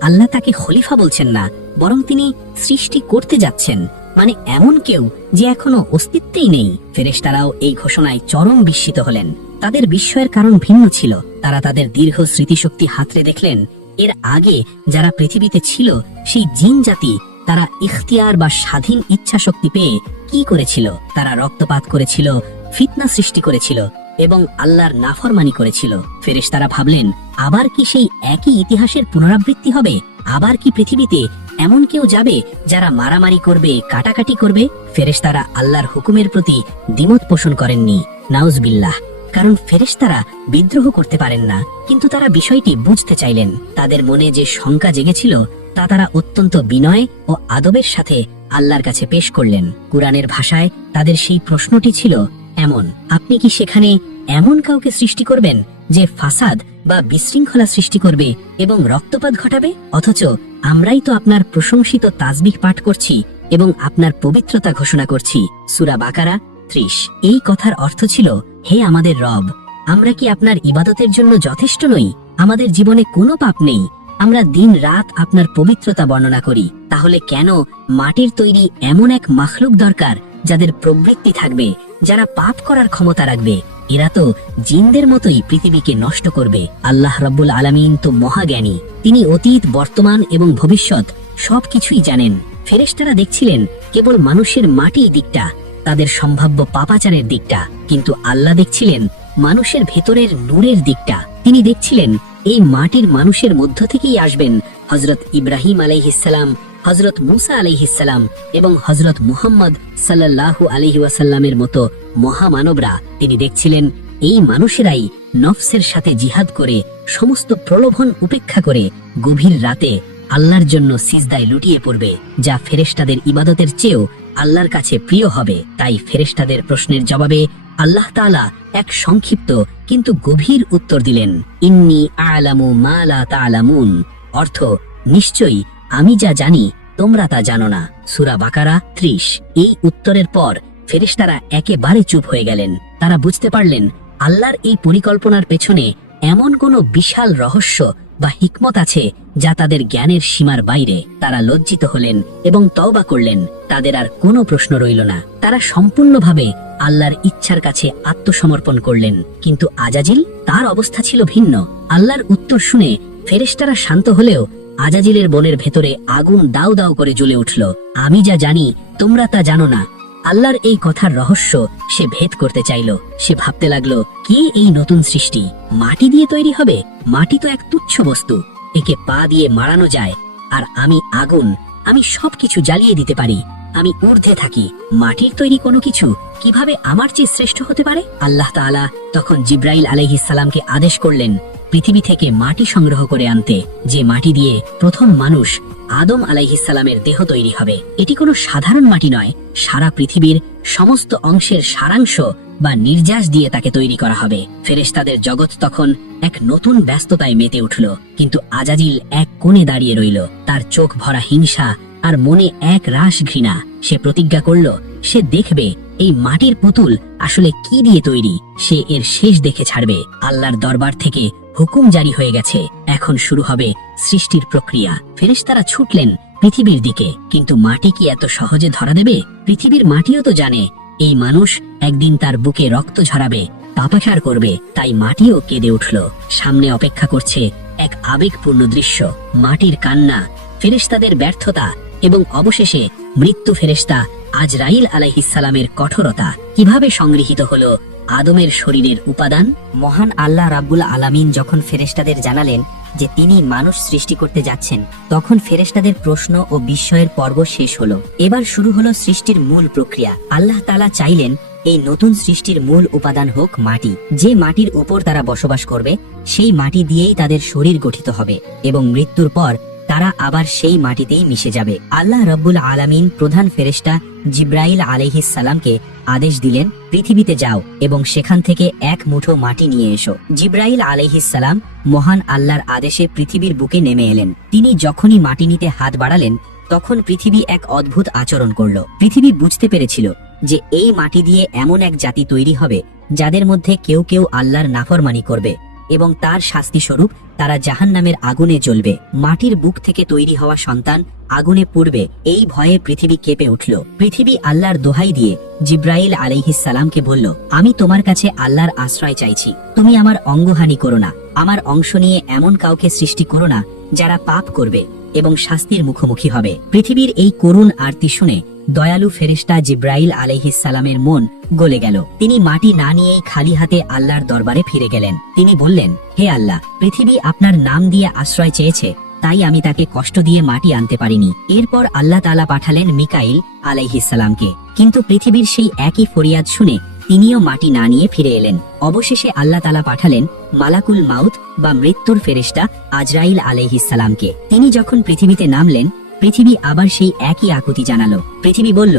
আল্লাহ তাকে খলিফা বলছেন না, বরং তিনি সৃষ্টি করতে যাচ্ছেন, মানে এমন কেউ যে এখনো অস্তিত্বেই নেই। ফেরেশতারাও এই ঘোষণায় চরম বিস্মিত হলেন। তাদের বিস্ময়ের কারণ ভিন্ন ছিল। তারা তাদের দীর্ঘ স্মৃতিশক্তি হাতড়ে দেখলেন, এর আগে যারা পৃথিবীতে ছিল সেই জিন জাতি, তারা ইখতিয়ার বা স্বাধীন ইচ্ছা শক্তি পেয়ে কি করেছিল? তারা রক্তপাত করেছিল, ফিতনা সৃষ্টি করেছিল এবং আল্লাহর নাফরমানি করেছিল। ফেরেশতারা ভাবলেন, আবার কি সেই একই ইতিহাসের পুনরাবৃত্তি হবে? আবার কি পৃথিবীতে এমন কেউ যাবে যারা মারামারি করবে, কাটাকাটি করবে? ফেরেশতারা আল্লাহর হুকুমের প্রতি দ্বিমত পোষণ করেননি, নাউজুবিল্লাহ। কারণ ফেরেশতারা বিদ্রোহ করতে পারেন না, কিন্তু তারা বিষয়টি বুঝতে চাইলেন। তাদের মনে যে শঙ্কা জেগেছিল তা তারা অত্যন্ত বিনয় ও আদবের সাথে আল্লাহর কাছে পেশ করলেন। কুরআনের ভাষায় তাদের সেই প্রশ্নটি ছিল এমন, আপনি কি সেখানে এমন কাউকে সৃষ্টি করবেন যে ফাসাদ বা বিশৃঙ্খলা সৃষ্টি করবে এবং রক্তপাত ঘটাবে? অথচ আমরাই তো আপনার প্রশংসিত তাসবিহ পাঠ করছি এবং আপনার পবিত্রতা ঘোষণা করছি। সূরা বাকারা 30। এই কথার অর্থ ছিল, হে আমাদের রব, আমরা কি আপনার ইবাদতের জন্য যথেষ্ট নই? আমাদের জীবনে কোনো পাপ নেই, আমরা দিন রাত আপনার পবিত্রতা বর্ণনা করি। তাহলে কেন মাটির তৈরি এমন এক মাখলুক দরকার যাদের প্রবৃত্তি থাকবে, যারা পাপ করার ক্ষমতা রাখবে? এরা তো জিনদের মতোই পৃথিবীকে নষ্ট করবে। আল্লাহ রাব্বুল আলামিন তো মহাজ্ঞানী, তিনি অতীত, বর্তমান এবং ভবিষ্যৎ সবকিছুই জানেন। ফেরেশতারা দেখছিলেন কেবল মানুষের মাটির দিকটা, তাদের সম্ভাব্য পাপাচারের দিকটা, কিন্তু আল্লাহ দেখছিলেন মানুষের ভেতরের নূরের দিকটা। তিনি দেখছিলেন এই মাটির মানুষের মধ্য থেকেই আসবেন হযরত ইব্রাহিম আলাইহিসসালাম, হযরত মুসা আলাইহিসসালাম এবং হযরত মুহাম্মদ সাল্লাল্লাহু আলাইহি ওয়াসাল্লামের মতো মহামানবরা। তিনি দেখছিলেন এই মানুষেরাই নফসের সাথে জিহাদ করে, সমস্ত প্রলোভন উপেক্ষা করে গভীর রাতে আল্লাহর জন্য সিজদায় লুটিয়ে পড়বে, যা ফেরেশতাদের ইবাদতের চেয়েও আল্লাহর কাছে প্রিয় হবে। তাই ফেরেশতাদের প্রশ্নের জবাবে আল্লাহ তাআলা এক সংক্ষিপ্ত কিন্তু গভীর উত্তর দিলেন, ইন্নী আ'লামু মা লা তা'লামুন, অর্থ নিশ্চয়ই আমি যা জানি তোমরা তা জানো না। সূরা বাকারা 30। এই উত্তরের পর ফেরেশতারা একেবারে চুপ হয়ে গেলেন। তারা বুঝতে পারলেন আল্লাহর এই পরিকল্পনার পেছনে এমন কোনো বিশাল রহস্য বা হিকমত আছে যা তাদের জ্ঞানের সীমার বাইরে। তারা লজ্জিত হলেন এবং তওবা করলেন। তাদের আর কোনো প্রশ্ন রইল না। তারা সম্পূর্ণভাবে আল্লাহর ইচ্ছার কাছে আত্মসমর্পণ করলেন। কিন্তু আজাজিল, তার অবস্থা ছিল ভিন্ন। আল্লাহর উত্তর শুনে ফেরেশতারা শান্ত হলেও আজাজিলের বনের ভেতরে আগুন দাউ দাউ করে জ্বলে উঠল। আমি যা জানি তোমরা তা জানো না। আল্লাহর এই কথার রহস্য সে ভেদ করতে চাইল। সে ভাবতে লাগলো, কি এই নতুন সৃষ্টি মাটি দিয়ে তৈরি হবে? মাটি তো এক তুচ্ছ বস্তু, একে পা দিয়ে মারানো যায়। আর আমি আগুন, আমি সবকিছু জ্বালিয়ে দিতে পারি। আমি ঊর্ধ্বে থাকি, মাটির তৈরি কোনো কিছু কিভাবে আমার চেয়ে শ্রেষ্ঠ হতে পারে? আল্লাহ তাআলা তখন জিব্রাইল আলাইহিস সালামকে আদেশ করলেন পৃথিবী থেকে মাটি সংগ্রহ করে আনতে, যে মাটি দিয়ে প্রথম মানুষ আদম আলাইহিস সালামের দেহ তৈরি হবে। এটি কোনো সাধারণ মাটি নয়, সারা পৃথিবীর সমস্ত অংশের সারাংশ বা নির্যাস দিয়ে তাকে তৈরি করা হবে। ফেরেশতাদের জগৎ তখন এক নতুন ব্যস্ততায় মেতে উঠল। কিন্তু আজাজিল এক কোণে দাঁড়িয়ে রইল, তার চোখ ভরা হিংসা আর মনে এক রাশ ঘৃণা। সে প্রতিজ্ঞা করল সে দেখবে এই মাটির পুতুল আসলে কি দিয়ে তৈরি। সে এর শেষ দেখে ছাড়বে। আল্লাহর দরবার থেকে হুকুম জারি হয়ে গেছে, এখন শুরু হবে সৃষ্টির প্রক্রিয়া। ফেরেশতারা ছুটলেন পৃথিবীর দিকে, কিন্তু মাটি কি এত সহজে ধরা দেবে? পৃথিবীর মাটিও তো জানে এই মানুষ একদিন তার বুকে রক্ত ঝরাবে, পাপাচার করবে, তাই মাটিও কেঁদে উঠল। সামনে অপেক্ষা করছে এক আবেগপূর্ণ দৃশ্য, মাটির কান্না, ফেরেশতাদের ব্যর্থতা এবং অবশেষে মৃত্যু ফেরেশতা আজরাইল আলাইহিস সালামের কঠোরতা। কিভাবে সংগৃহীত হলো আদমের শরীরের উপাদান? মহান আল্লাহ রাব্বুল আলামিন যখন ফেরেশতাদের জানালেন যে তিনি মানুষ সৃষ্টি করতে যাচ্ছেন, তখন ফেরেশতাদের প্রশ্ন ও বিস্ময়ের পর্ব শেষ হলো। এবার শুরু হলো সৃষ্টির মূল প্রক্রিয়া। আল্লাহ তাআলা চাইলেন এই নতুন সৃষ্টির মূল উপাদান হোক মাটি। যে মাটির উপর তারা বসবাস করবে, সেই মাটি দিয়েই তাদের শরীর গঠিত হবে এবং মৃত্যুর পর তারা আবার সেই মাটিতেই মিশে যাবে। আল্লাহ রাব্বুল আলামিন প্রধান ফেরেশতা জিব্রাইল আলাইহিস সালামকে আদেশ দিলেন, পৃথিবীতে যাও এবং সেখান থেকে এক মুঠো মাটি নিয়ে এসো। জিব্রাইল আলাইহিস সালাম মহান আল্লাহর আদেশে পৃথিবীর বুকে নেমে এলেন। তিনি যখনই মাটি নিতে হাত বাড়ালেন, তখন পৃথিবী এক অদ্ভুত আচরণ করল। পৃথিবী বুঝতে পেরেছিল যে এই মাটি দিয়ে এমন এক জাতি তৈরি হবে যাদের মধ্যে কেউ কেউ আল্লাহর নাফরমানি করবে এবং তার শাস্তি স্বরূপ তারা জাহান্নামের আগুনে জ্বলবে। মাটির বুক থেকে তৈরি হওয়া সন্তান আগুনে পুড়বে, এই ভয়ে পৃথিবী কেঁপে উঠল। পৃথিবী আল্লাহর দোহাই দিয়ে জিব্রাইল আলাইহিস সালামকে বলল, আমি তোমার কাছে আল্লাহর আশ্রয় চাইছি, তুমি আমার অঙ্গহানি করো না, আমার অংশ নিয়ে এমন কাউকে সৃষ্টি করো না যারা পাপ করবে এবং শাস্তির মুখোমুখি হবে। পৃথিবীর এই করুণ আরতি শুনে দয়ালু ফেরেশতা জিব্রাইল আলাইহিস সালামের মন গলে গেল। তিনি মাটি না নিয়েই খালি হাতে আল্লাহর দরবারে ফিরে গেলেন। তিনি বললেন, হে আল্লাহ, পৃথিবী আপনার নাম দিয়ে আশ্রয় চেয়েছে, তাই আমি তাকে কষ্ট দিয়ে মাটি আনতে পারিনি। এরপর আল্লাহ তাআলা পাঠালেন মিকাইল আলাইহিস সালামকে, কিন্তু পৃথিবীর সেই একই ফরিয়াদ শুনে তিনিও মাটি না নিয়ে ফিরে এলেন। অবশেষে আল্লাহ তাআলা পাঠালেন মালাকুল মাউত বা মৃত্যুর ফেরেশতা আজরাইল আলাইহিস সালামকে। তিনি যখন পৃথিবীতে নামলেন, পৃথিবী আবার সেই একই আকুতি জানালো। পৃথিবী বলল,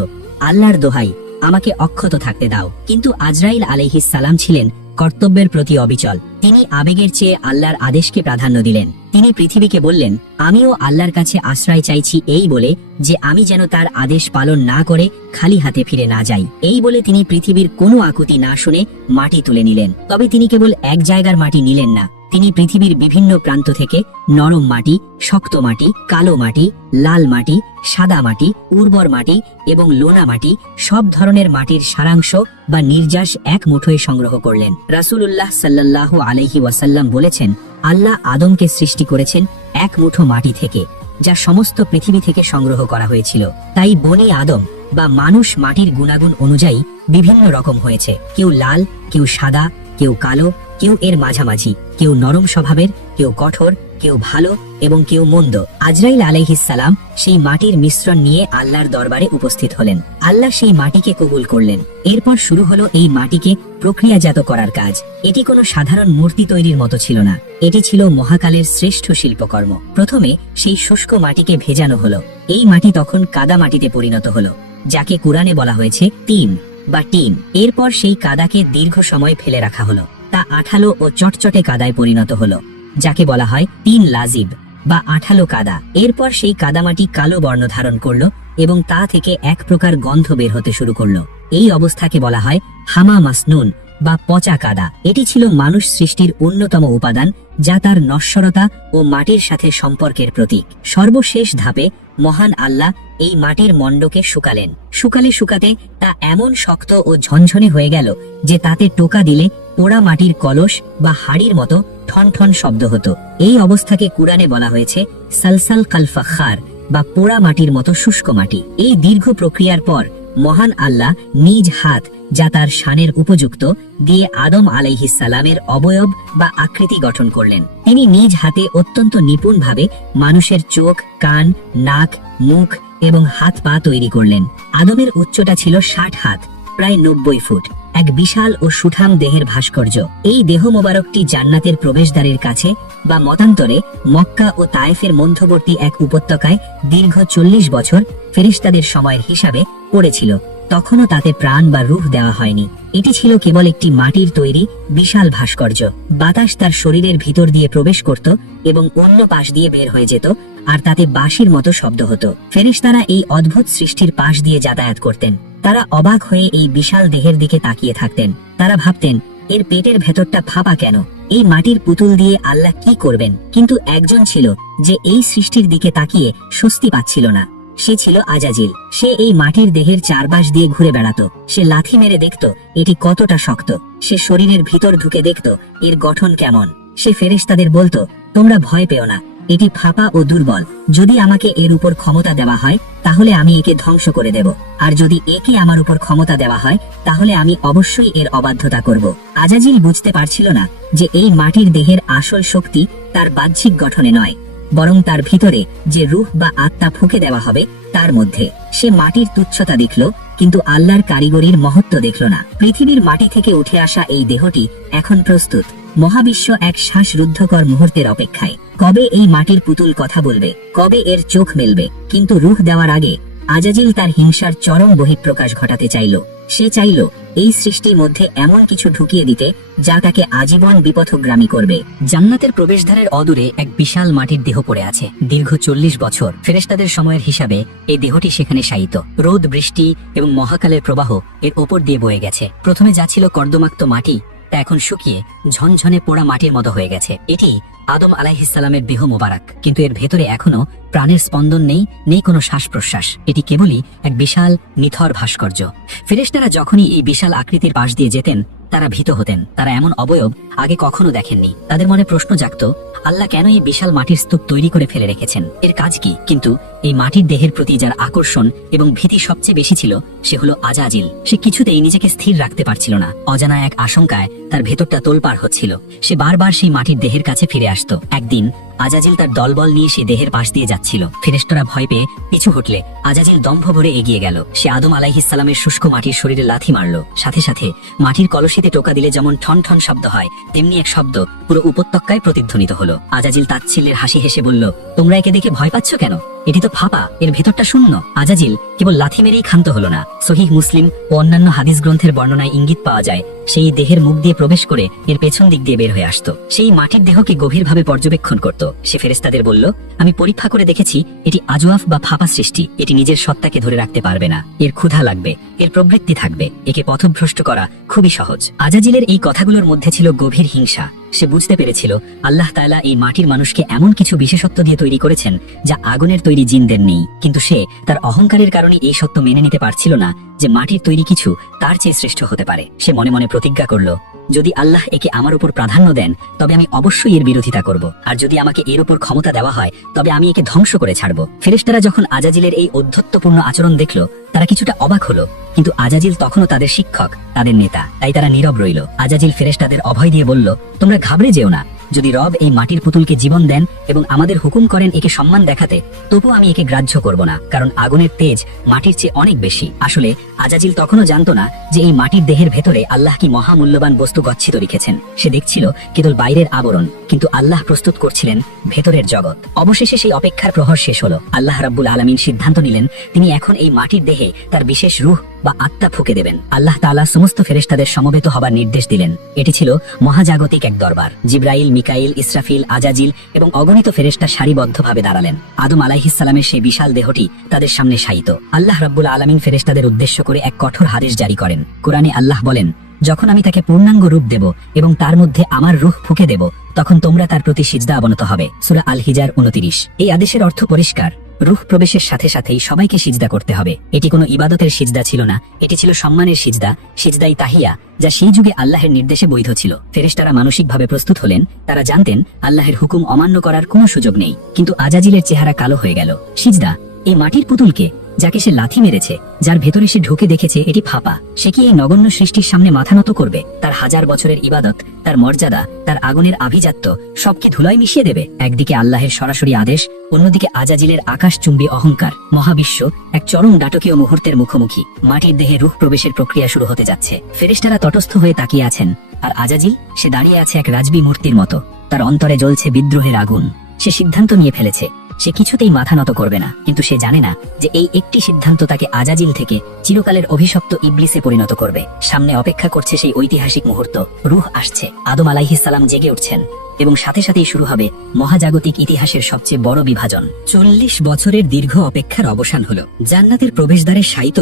আল্লাহর দোহাই, আমাকে অক্ষত থাকতে দাও। কিন্তু আজরাইল আলাইহিস সালাম ছিলেন কর্তব্যের প্রতি অবিচল। তিনি আবেগের চেয়ে আল্লাহর আদেশকে প্রাধান্য দিলেন। তিনি পৃথিবীকে বললেন, আমিও আল্লাহর কাছে আশ্রয় চাইছি এই বলে যে আমি যেন তার আদেশ পালন না করে খালি হাতে ফিরে না যাই। এই বলে তিনি পৃথিবীর কোনো আকুতি না শুনে মাটি তুলে নিলেন। তবে তিনি কেবল এক জায়গার মাটি নিলেন না, তিনি পৃথিবীর বিভিন্ন প্রান্ত থেকে নরম মাটি, শক্ত মাটি, কালো মাটি, লাল মাটি, সাদা মাটি, উর্বর মাটি এবং লোনা মাটি, সব ধরনের মাটির সারাংশ বা নির্যাস এক মুঠোয় সংগ্রহ করলেন। রাসূলুল্লাহ সাল্লাল্লাহু আলাইহি ওয়াসাল্লাম বলেছেন, আল্লাহ আদমকে সৃষ্টি করেছেন এক মুঠো মাটি থেকে, যা সমস্ত পৃথিবী থেকে সংগ্রহ করা হয়েছিল। তাই বনি আদম বা মানুষ মাটির গুণাগুণ অনুযায়ী বিভিন্ন রকম হয়েছে। কেউ লাল, কেউ সাদা, কেউ কালো, কেউ এর মাঝামাঝি, কেউ নরম স্বভাবের, কেউ কঠোর, কেউ ভালো এবং কেউ মন্দ। আজরাইল আলাইহিস সালাম সেই মাটির মিশ্রণ নিয়ে আল্লাহর দরবারে উপস্থিত হলেন। আল্লাহ সেই মাটিকে কবুল করলেন। এরপর শুরু হলো এই মাটিকে প্রক্রিয়াজাত করার কাজ। এটি কোনো সাধারণ মূর্তি তৈরির মতো ছিল না, এটি ছিল মহাকালের শ্রেষ্ঠ শিল্পকর্ম। প্রথমে সেই শুষ্ক মাটিকে ভেজানো হলো। এই মাটি তখন কাদা মাটিতে পরিণত হলো, যাকে কুরআনে বলা হয়েছে তিন বা টিন। এরপর সেই কাদাকে দীর্ঘ সময় ফেলে রাখা হলো। তা আঠালো ও চটচটে কাদায় পরিণত হলো, যাকে বলা হয় তিন লাজিব বা আঠালো কাদা। এরপর সেই কাদামাটি কালো বর্ণ ধারণ করলো এবং তা থেকে এক প্রকার গন্ধ বের হতে শুরু করলো। এই অবস্থাকে বলা হয় হামা মাসনুন বা পচা কাদা। এটি ছিল মানুষ সৃষ্টির অন্যতম উপাদান, যা তার নশ্বরতা ও মাটির সাথে সম্পর্কের প্রতীক। সর্বশেষ ধাপে মহান আল্লাহ এই মাটির মণ্ডকে শুকালেন। শুকালে শুকাতে তা এমন শক্ত ও ঝনঝনে হয়ে গেল যে তাতে টোকা দিলে পোড়া মাটির কলস বা হাড়ির মতো ঠন ঠন শব্দ হতো। এই অবস্থাকে কুরআনে বলা হয়েছে সালসাল কাল ফাখার বা পোড়া মাটির মতো শুষ্ক মাটি। এই দীর্ঘ প্রক্রিয়ার পর মহান আল্লাহ নিজ হাত, যা তার শানের উপযুক্ত, দিয়ে আদম আলাইহিস সালামের অবয়ব বা আকৃতি গঠন করলেন। তিনি নিজ হাতে অত্যন্ত নিপুণভাবে মানুষের চোখ, কান, নাক, মুখ এবং হাত পা তৈরি করলেন। আদমের উচ্চতা ছিল 60 হাত, প্রায় 90 ফুট, এক বিশাল ও সুঠাম দেহের ভাস্কর্য। এই দেহ মোবারকটি জান্নাতের প্রবেশদ্বারের কাছে বা মতান্তরে মক্কা ও তায়েফের মধ্যবর্তী এক উপত্যকায় দীর্ঘ 40 বছর ফেরেশতাদের সময়ের হিসাবে পড়েছিল। তখনও তাতে প্রাণ বা রূহ দেওয়া হয়নি। এটি ছিল কেবল একটি মাটির তৈরি বিশাল ভাস্কর্য। বাতাস তার শরীরের ভিতর দিয়ে প্রবেশ করত এবং অন্য পাশ দিয়ে বের হয়ে যেত, আর তাতে বাঁশির মতো শব্দ হতো। ফেরেশতারা এই অদ্ভুত সৃষ্টির পাশ দিয়ে যাতায়াত করতেন। তারা অবাক হয়ে এই বিশাল দেহের দিকে তাকিয়ে থাকতেন। তারা ভাবতেন, এর পেটের ভেতরটা ফাঁপা কেন? এই মাটির পুতুল দিয়ে আল্লাহ কি করবেন? কিন্তু একজন ছিল যে এই সৃষ্টির দিকে তাকিয়ে স্বস্তি পাচ্ছিল না। সে ছিল আজাজিল। সে এই মাটির দেহের চারপাশ দিয়ে ঘুরে বেড়াতো। সে লাথি মেরে দেখত এটি কতটা শক্ত। সে শরীরের ভিতর ঢুকে দেখত এর গঠন কেমন। সে ফেরেশতাদের বলতো, তোমরা ভয় পেও না, এটি ফাঁপা ও দুর্বল। যদি আমাকে এর উপর ক্ষমতা দেওয়া হয় তাহলে আমি একে ধ্বংস করে দেব, আর যদি একে আমার উপর ক্ষমতা দেওয়া হয় তাহলে আমি অবশ্যই এর অবাধ্যতা করব। আজাজিল বুঝতে পারছিল না যে এই মাটির দেহের আসল শক্তি তার বাহ্যিক গঠনে নয়, বরং তার ভিতরে যে রূহ বা আত্মা ফুঁকে দেওয়া হবে তার মধ্যে। সে মাটির তুচ্ছতা দেখল, কিন্তু আল্লাহর কারিগরির মহত্ব দেখল না। পৃথিবীর মাটি থেকে উঠে আসা এই দেহটি এখন প্রস্তুত। মহাবিশ্ব এক শ্বাসরুদ্ধকর মুহূর্তের অপেক্ষায়। কবে এই মাটির পুতুল কথা বলবে, কবে এর চোখ মেলবে। কিন্তু রূহ দেওয়ার আগে আজাজিল তার হিংসার চরম বহিঃপ্রকাশ ঘটাতে চাইল। সে চাইল এই সৃষ্টির মধ্যে এমন কিছু ঢুকিয়ে দিতে যা তাকে আজীবন বিপথগামী করবে। জান্নাতের প্রবেশদ্বারের অদূরে এক বিশাল মাটির দেহ পড়ে আছে। দীর্ঘ 40 বছর ফেরেশতাদের সময়ের হিসাবে এই দেহটি সেখানে শায়িত। রোদ, বৃষ্টি এবং মহাকালের প্রবাহ এর ওপর দিয়ে বয়ে গেছে। প্রথমে যা ছিল কর্দমাক্ত মাটি তা এখন শুকিয়ে ঝনঝনে পোড়া মাটির মতো হয়ে গেছে। এটি আদম আলাইহিসসালামের দেহ মোবারক, কিন্তু এর ভেতরে এখনো প্রাণের স্পন্দন নেই, নেই কোনো শ্বাস প্রশ্বাস। এটি কেবলই এক বিশাল নিথর ভাস্কর্য। ফেরেশতারা যখনই এই বিশাল আকৃতির পাশ দিয়ে যেতেন তারা ভীত হতেন। তারা এমন অবয়ব আগে কখনো দেখেননি। তাদের মনে প্রশ্ন জাগত, আল্লাহ কেন এই বিশাল মাটির স্তূপ তৈরি করে ফেলে রেখেছেন, এর কাজ কি? কিন্তু এই মাটির দেহের প্রতি যার আকর্ষণ এবং ভীতি সবচেয়ে বেশি ছিল সে হলো আজাজিল। সে কিছুতেই নিজেকে স্থির রাখতে পারছিল না। অজানা এক আশঙ্কায় তার ভেতরটা তোলপাড় হচ্ছিল। সে বারবার সেই মাটির দেহের কাছে ফিরে আসতো। একদিন আজাজিল তার দলবল নিয়ে সে দেহের পাশ দিয়ে যাচ্ছিল। ফেরেশতারা ভয় পেয়ে পিছু হটলে আজাজিল দম্ভ ভরে এগিয়ে গেল। সে আদম আলাইহিসসালামের শুষ্ক মাটির শরীরে লাথি মারল। সাথে সাথে মাটির কলসিতে টোকা দিলে যেমন ঠন ঠন শব্দ হয় তেমনি এক শব্দ পুরো উপত্যকায় প্রতিধ্বনিত হলো। আজাজিল তাচ্ছিল্যের হাসি হেসে বলল, তোমরা একে দেখে ভয় পাচ্ছ কেন? এটি তো ফাঁপা, এর ভেতরটা শূন্য। আজাজিল কেবল লাথি মেরেই ক্ষান্ত হলো না। সহিহ মুসলিম ও অন্যান্য হাদিস গ্রন্থের বর্ণনায় ইঙ্গিত পাওয়া যায় সেই দেহের মুখ দিয়ে প্রবেশ করে এর পেছন দিক দিয়ে বের হয়ে আসতো। সেই মাটির দেহকে গভীরভাবে পর্যবেক্ষণ করত। সে ফেরেশতাদের বলল, আমি পরীক্ষা করে দেখেছি এটি আজওয়াফ বা ফাঁপা সৃষ্টি। এটি নিজের সত্তাকে ধরে রাখতে পারবে না। এর ক্ষুধা লাগবে, এর প্রবৃত্তি থাকবে। একে পথভ্রষ্ট করা খুবই সহজ। আজাজিলের এই কথাগুলোর মধ্যে ছিল গভীর হিংসা। সে বুঝতে পেরেছিল আল্লাহ তাআলা এই মাটির মানুষকে এমন কিছু বিশেষত্ব দিয়ে তৈরি করেছেন যা আগুনের তৈরি জিনদের নেই। কিন্তু সে তার অহংকারের কারণে এই সত্য মেনে নিতে পারছিল না যে মাটির তৈরি কিছু তার চেয়ে শ্রেষ্ঠ হতে পারে। সে মনে মনে প্রতিজ্ঞা করল, যদি আল্লাহ একে আমার উপর প্রাধান্য দেন তবে আমি অবশ্যই এর বিরোধিতা করব, আর যদি আমাকে এর উপর ক্ষমতা দেওয়া হয় তবে আমি একে ধ্বংস করে ছাড়ব। ফেরেশতারা যখন আজাজিলের এই অধ্যত্বপূর্ণ আচরণ দেখল তারা কিছুটা অবাক হলো, কিন্তু আজাজিল তখনও তাদের শিক্ষক, তাদের নেতা, তাই তারা নীরব রইল। আজাজিল ফেরেশতাদের অভয় দিয়ে বলল, তোমরা ঘাবড়ে যেও না। যদি রব এই মাটির পুতুলকে জীবন দেন এবং আমাদের হুকুম করেন একে সম্মান দেখাতে, তবু আমি একে গ্রাহ্য করব না, কারণ আগুনের তেজ মাটির চেয়ে অনেক বেশি। আসলে আজাজিল তখনও জানতো না যে এই মাটির দেহের ভেতরে আল্লাহ কি মহামূল্যবান বস্তু গচ্ছিত রেখেছেন। সে দেখছিল কেবল বাইরের আবরণ, কিন্তু আল্লাহ প্রস্তুত করছিলেন ভেতরের জগৎ। অবশেষে সেই অপেক্ষার প্রহর শেষ হলো। আল্লাহ রাব্বুল আলামিন সিদ্ধান্ত নিলেন তিনি এখন এই মাটির দেহে তার বিশেষ রূহ বা আত্মা ফুঁকে দেবেন। আল্লাহ তাআলা সমস্ত ফেরেশতাদের সমবেত হবার নির্দেশ দিলেন। এটি ছিল মহাজাগতিক এক দরবার। জিব্রাইল, মিকাইল, ইসরাফিল, আজাজিল এবং অগণিত ফেরেশতা সারিবদ্ধভাবে দাঁড়ালেন। আদম আলাইহিসসালামের সেই বিশাল দেহটি তাদের সামনে শায়িত। আল্লাহ রাব্বুল আলামিন ফেরেশতাদের উদ্দেশ্য করে এক কঠোর আদেশ জারি করেন। কোরআনে আল্লাহ বলেন, যখন আমি তাকে পূর্ণাঙ্গ রূপ দেব এবং তার মধ্যে আমার রূহ ফুঁকে দেব তখন তোমরা তার প্রতি সিজদা অবনত হবে। সূরা আল হিজার 29। এই আদেশের অর্থ পরিষ্কার। রূহ প্রবেশের সাথে সাথেই সবাইকে সিজদা করতে হবে। এটি কোনো ইবাদতের সিজদা ছিল না, এটি ছিল সম্মানের সিজদা, সিজদাই তাহিয়া, যা সেই যুগে আল্লাহের নির্দেশে বৈধ ছিল। ফেরেশতারা মানসিকভাবে প্রস্তুত হলেন। তারা জানতেন আল্লাহের হুকুম অমান্য করার কোনো সুযোগ নেই। কিন্তু আজাজিলের চেহারা কালো হয়ে গেল। সিজদা, এই মাটির পুতুলকে যাকে সে লাথি মেরেছে, যার ভেতরে সে ঢুকে দেখেছে এটি ফাঁপা, সে কি এই নগণ্য সৃষ্টির সামনে মাথা নত করবে? তার হাজার বছরের ইবাদত, তার মর্যাদা, তার আগুনের আভিজাত্য সবকে ধুলায় মিশিয়ে দেবে? একদিকে আল্লাহের সরাসরি আদেশ, অন্যদিকে আজাজিলের আকাশচুম্বী অহংকার। মহাবিশ্ব এক চরম নাটকীয় মুহূর্তের মুখোমুখি। মাটির দেহে রূহ প্রবেশের প্রক্রিয়া শুরু হতে যাচ্ছে। ফেরেশতারা তটস্থ হয়ে তাকিয়ে আছেন, আর আজাজিল সে দাঁড়িয়ে আছে এক রাজবী মূর্তির মতো। তার অন্তরে জ্বলছে বিদ্রোহের আগুন। সে সিদ্ধান্ত নিয়ে ফেলেছে, সে কিছুতেই মাথা নত করবে না। কিন্তু সে জানে না যে এই একটি সিদ্ধান্ত তাকে আজাজিল থেকে চিরকালের অভিশপ্ত ইবলিসে পরিণত করবে। সামনে অপেক্ষা করছে সেই ঐতিহাসিক মুহূর্ত। রূহ আসছে, আদম আলাইহিসসালাম জেগে উঠছেন এবং সাথে সাথেই শুরু হবে মহাজাগতিক ইতিহাসের সবচেয়ে বড় বিভাজন। 40 বছরের দীর্ঘ অপেক্ষার অবসান হলো। জান্নাতের প্রবেশদ্বারে শায়িত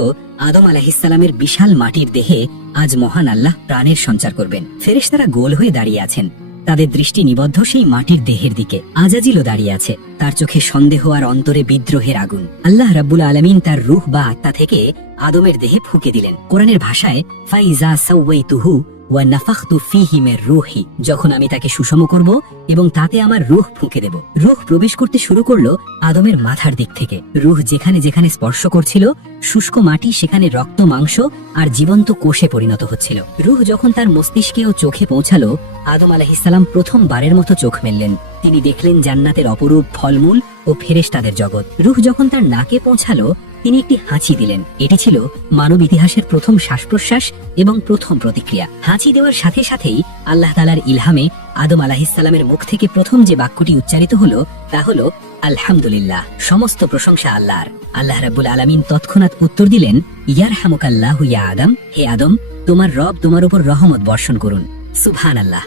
আদম আলাইহিসসালামের বিশাল মাটির দেহে আজ মহান আল্লাহ প্রাণের সঞ্চার করবেন। ফেরেশতারা গোল হয়ে দাঁড়িয়ে আছেন। তাদের দৃষ্টি নিবদ্ধ সেই মাটির দেহের দিকে। আজাজিলও দাঁড়িয়ে আছে, তার চোখে সন্দেহ আর অন্তরে বিদ্রোহের আগুন। আল্লাহ রাব্বুল আলামিন তার রূহ বা আত্মা থেকে আদমের দেহে ফুঁকে দিলেন। কোরআনের ভাষায় ফাইজা সাওয়াইতুহু ওয়া নাফাখতু ফীহি মির রূহি, যখন আমি তাকে সুষম করব এবং তাতে আমার রূহ ফুঁকে দেব। রূহ প্রবেশ করতে শুরু করলো আদমের মাথার দিক থেকে। রূহ যেখানে যেখানে স্পর্শ করছিল, শুষ্ক মাটি সেখানে রক্ত, মাংস আর জীবন্ত কোষে পরিণত হচ্ছিল। রূহ যখন তার মস্তিষ্কে ও চোখে পৌঁছালো, আদম আলাইহিসসালাম প্রথমবারের মতো চোখ মেললেন। তিনি দেখলেন জান্নাতের অপরূপ ফলমূল ও ফেরেশতাদের জগৎ। রূহ যখন তার নাকে পৌঁছালো, তিনি একটি হাঁচি দিলেন। এটি ছিল মানব ইতিহাসের প্রথম শ্বাস প্রশ্বাস এবং প্রথম প্রতিক্রিয়া। হাঁচি দেওয়ার সাথে সাথেই আল্লাহ তাআলার ইলহামে আদম আলাইহিসসালামের মুখ থেকে প্রথম যে বাক্যটি উচ্চারিত হলো তা হলো আলহামদুলিল্লাহ, সমস্ত প্রশংসা আল্লাহর। আল্লাহ রাব্বুল আলামিন তৎক্ষণাৎ উত্তর দিলেন, ইয়ারহামুকাল্লাহু ইয়া আদম, হে আদম, তোমার রব তোমার উপর রহমত বর্ষণ করুন। সুবহানাল্লাহ।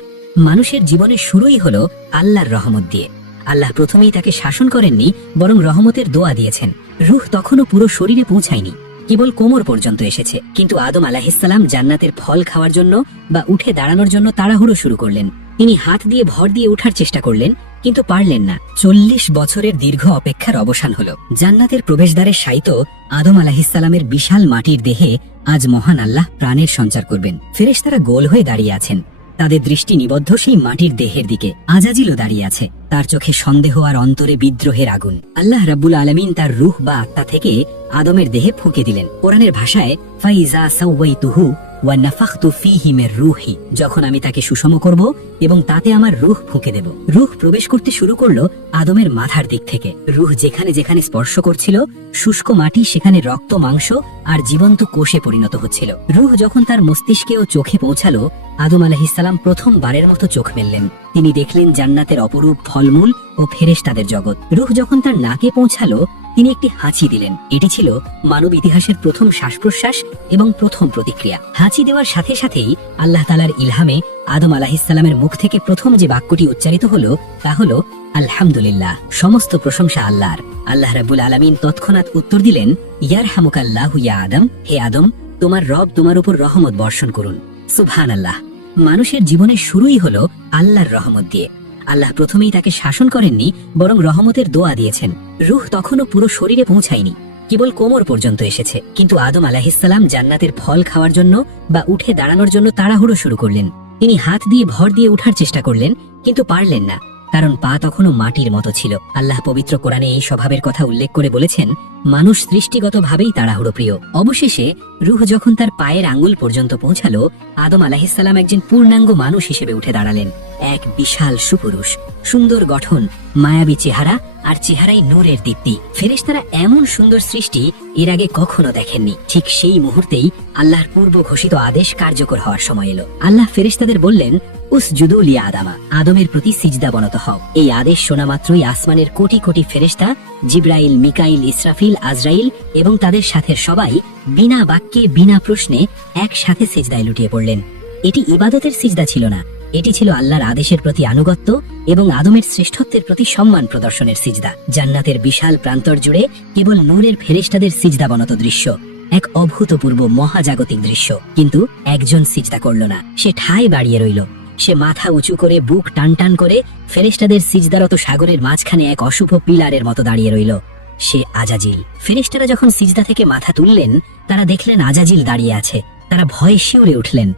মানুষের জীবনের শুরুই হলো আল্লাহর রহমত দিয়ে। আল্লাহ প্রথমেই তাকে শাসন করেননি, বরং রহমতের দোয়া দিয়েছেন। রূহ তখনও পুরো শরীরে পৌঁছায়নি, কেবল কোমর পর্যন্ত এসেছে। কিন্তু আদম আলাইহিসসালাম জান্নাতের ফল খাওয়ার জন্য বা উঠে দাঁড়ানোর জন্য তাড়াহুড়ো শুরু করলেন। তিনি হাত দিয়ে ভর দিয়ে ওঠার চেষ্টা করলেন, কিন্তু পারলেন না। 40 বছরের দীর্ঘ অপেক্ষার অবসান হলো। জান্নাতের প্রবেশদ্বারে শায়িত আদম আলাইহিসসালামের বিশাল মাটির দেহে আজ মহান আল্লাহ প্রাণের সঞ্চার করবেন। ফেরেশতারা গোল হয়ে দাঁড়িয়ে আছেন, তাদের দৃষ্টি নিবদ্ধ সেই মাটির দেহের দিকে। আজাজিলও দাঁড়িয়ে আছে, তার চোখে সন্দেহ আর অন্তরে বিদ্রোহের আগুন। আল্লাহ রাব্বুল আলামিন তার রূহ বা আত্মা থেকে আদমের দেহে ফুঁকে দিলেন। কোরআনের ভাষায় ফাইজা সাওয়াইতুহু ওয়া নাফাখতু ফীহি মির রূহি, যখন আমি তাকে সুষম করব এবং তাতে আমার রূহ ফুঁকে দেব। রূহ প্রবেশ করতে শুরু করলো আদমের মাথার দিক থেকে। রূহ যেখানে যেখানে স্পর্শ করছিল, শুষ্ক মাটি সেখানে রক্ত, মাংস আর জীবন্ত কোষে পরিণত হচ্ছিল। রূহ যখন তার মস্তিষ্কে ও চোখে পৌঁছালো, আদম আলাইহিসসালাম প্রথমবারের মতো চোখ মেললেন। তিনি দেখলেন জান্নাতের অপরূপ ফলমূল ও ফেরেশতাদের জগৎ। রূহ যখন তার নাকে পৌঁছালো, তিনি একটি হাঁচি দিলেন। এটি ছিল মানব ইতিহাসের প্রথম শ্বাস প্রশ্বাস এবং প্রথম প্রতিক্রিয়া। হাঁচি দেওয়ার সাথে সাথেই আল্লাহ তাআলার ইলহামে আদম আলাইহিসসালামের মুখ থেকে প্রথম যে বাক্যটি উচ্চারিত হলো তা হলো আলহামদুলিল্লাহ, সমস্ত প্রশংসা আল্লাহর। আল্লাহ রাব্বুল আলামিন তৎক্ষণাৎ উত্তর দিলেন, ইয়ারহামুকাল্লাহু ইয়া আদম, হে আদম, তোমার রব তোমার উপর রহমত বর্ষণ করুন। সুবহানাল্লাহ। মানুষের জীবনের শুরুই হলো আল্লাহর রহমত দিয়ে। আল্লাহ প্রথমেই তাকে শাসন করেননি, বরং রহমতের দোয়া দিয়েছেন। রূহ তখনও পুরো শরীরে পৌঁছায়নি, কেবল কোমর পর্যন্ত এসেছে। কিন্তু আদম আলাইহিসসালাম জান্নাতের ফল খাওয়ার জন্য বা উঠে দাঁড়ানোর জন্য তাড়াহুড়ো শুরু করলেন। তিনি হাত দিয়ে ভর দিয়ে ওঠার চেষ্টা করলেন, কিন্তু পারলেন না, কারণ পা তখনও মাটির মতো ছিল। আল্লাহ পবিত্র কোরআনে এই স্বভাবের কথা উল্লেখ করে বলেছেন, মানুষ সৃষ্টিগতভাবেই তাড়াহুড়ো প্রিয়। অবশেষে রূহ যখন তার পায়ের আঙ্গুল পর্যন্ত পৌঁছালো, আদম আলাইহিসসালাম একজন পূর্ণাঙ্গ মানুষ হিসেবে উঠে দাঁড়ালেন। এক বিশাল সুপুরুষ, সুন্দর গঠন, মায়াবী চেহারা আর চেহারায় নূরের দীপ্তি। ফেরেশতারা এমন সুন্দর সৃষ্টি এর আগে কখনো দেখেননি। ঠিক সেই মুহূর্তেই আল্লাহর পূর্ব ঘোষিত আদেশ কার্যকর হওয়ার সময় এলো। আল্লাহ ফেরেশতাদের বললেন, উসজুদু লি আদামা, আদমের প্রতি সিজদা বনত হও। এই আদেশ শোনা মাত্রই আসমানের কোটি কোটি ফেরেশতা, জিবরাইল, মিকাইল, ইসরাফিল, আজরাইল এবং তাদের সাথে সবাই বিনা বাক্যে বিনা প্রশ্নে একসাথে সিজদায় লুটিয়ে পড়লেন। এটি ইবাদতের সিজদা ছিল না, এটি ছিল আল্লাহর আদেশের প্রতি আনুগত্য এবং আদমের শ্রেষ্ঠত্বের প্রতি সম্মান প্রদর্শনের সিজদা। জান্নাতের বিশাল প্রান্তর জুড়ে কেবল নূরের ফেরেশতাদের সিজদাবনত দৃশ্য, এক অভূতপূর্ব মহাজাগতিক দৃশ্য। কিন্তু একজন সিজদা করল না, সে ঠায় দাঁড়িয়ে রইল। সে মাথা উঁচু করে, বুক টান টান করে ফেরেশতাদের সিজদারত সাগরের মাঝখানে এক অশুভ পিলারের মতো দাঁড়িয়ে রইল। সে আজাজিল। ফেরেশতারা যখন সিজদা থেকে মাথা তুললেন, তারা দেখলেন আজাজিল দাঁড়িয়ে আছে। তারা ভয়ে শিউরে উঠলেন।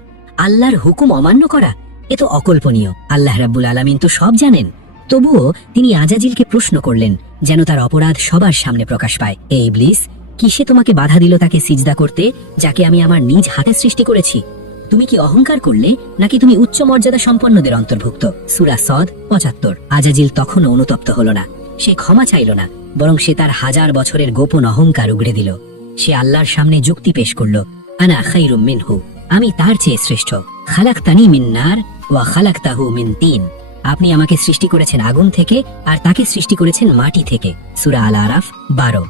আল্লাহর হুকুম অমান্য করা, এ তো অকল্পনীয়। আল্লাহ রাব্বুল আলামিন তো সব জানেন, তবুও তিনি আজাজিলকে প্রশ্ন করলেন, যেন তার অপরাধ সবার সামনে প্রকাশ পায়। এই ইবলিস, কিসে তোমাকে বাধা দিল তাকে সিজদা করতে, যাকে আমি আমার নিজ হাতে সৃষ্টি করেছি? তুমি কি অহংকার করলে, নাকি তুমি উচ্চ মর্যাদা সম্পন্নদের অন্তর্ভুক্ত? সূরা সদ ৭৫। আজাজিল তখনও অনুতপ্ত হল না, সে ক্ষমা চাইল না, বরং সে তার 1000 বছরের গোপন অহংকার উগড়ে দিল। সে আল্লাহর সামনে যুক্তি পেশ করল, আনা খায়রুম মিনহু, আমি তার চেয়ে শ্রেষ্ঠ। খালাকতানি মিন নার ওয়া খালাকতাহু মিন তিন, আপনি আমাকে সৃষ্টি করেছেন আগুন থেকে আর তাকে সৃষ্টি করেছেন মাটি থেকে। সূরা আল আরাফ 12।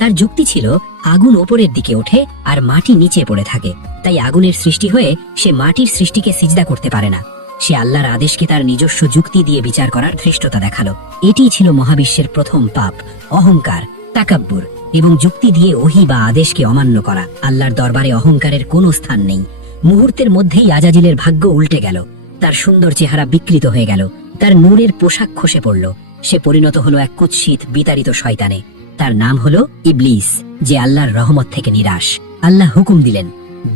তার যুক্তি ছিল, আগুন ওপরের দিকে ওঠে আর মাটি নিচে পড়ে থাকে, তাই আগুনের সৃষ্টি হয়ে সে মাটির সৃষ্টিকে সিজদা করতে পারে না। সে আল্লাহর আদেশকে তার নিজস্ব যুক্তি দিয়ে বিচার করার ধৃষ্টতা দেখালো। এটিই ছিল মহাবিশ্বের প্রথম পাপ, অহংকার, তাকাব্বুর এবং যুক্তি দিয়ে ওহী বা আদেশকে অমান্য করা। আল্লাহর দরবারে অহংকারের কোনো স্থান নেই। মুহূর্তের মধ্যেই আজাজিলের ভাগ্য উল্টে গেল। তার সুন্দর চেহারা বিকৃত হয়ে গেল, তার নূরের পোশাক খসে পড়ল। সে পরিণত হলো এক কুৎসিত বিতাড়িত শয়তানে। তার নাম হলো ইবলিস, যে আল্লাহর রহমত থেকে নিরাশ। আল্লাহ হুকুম দিলেন,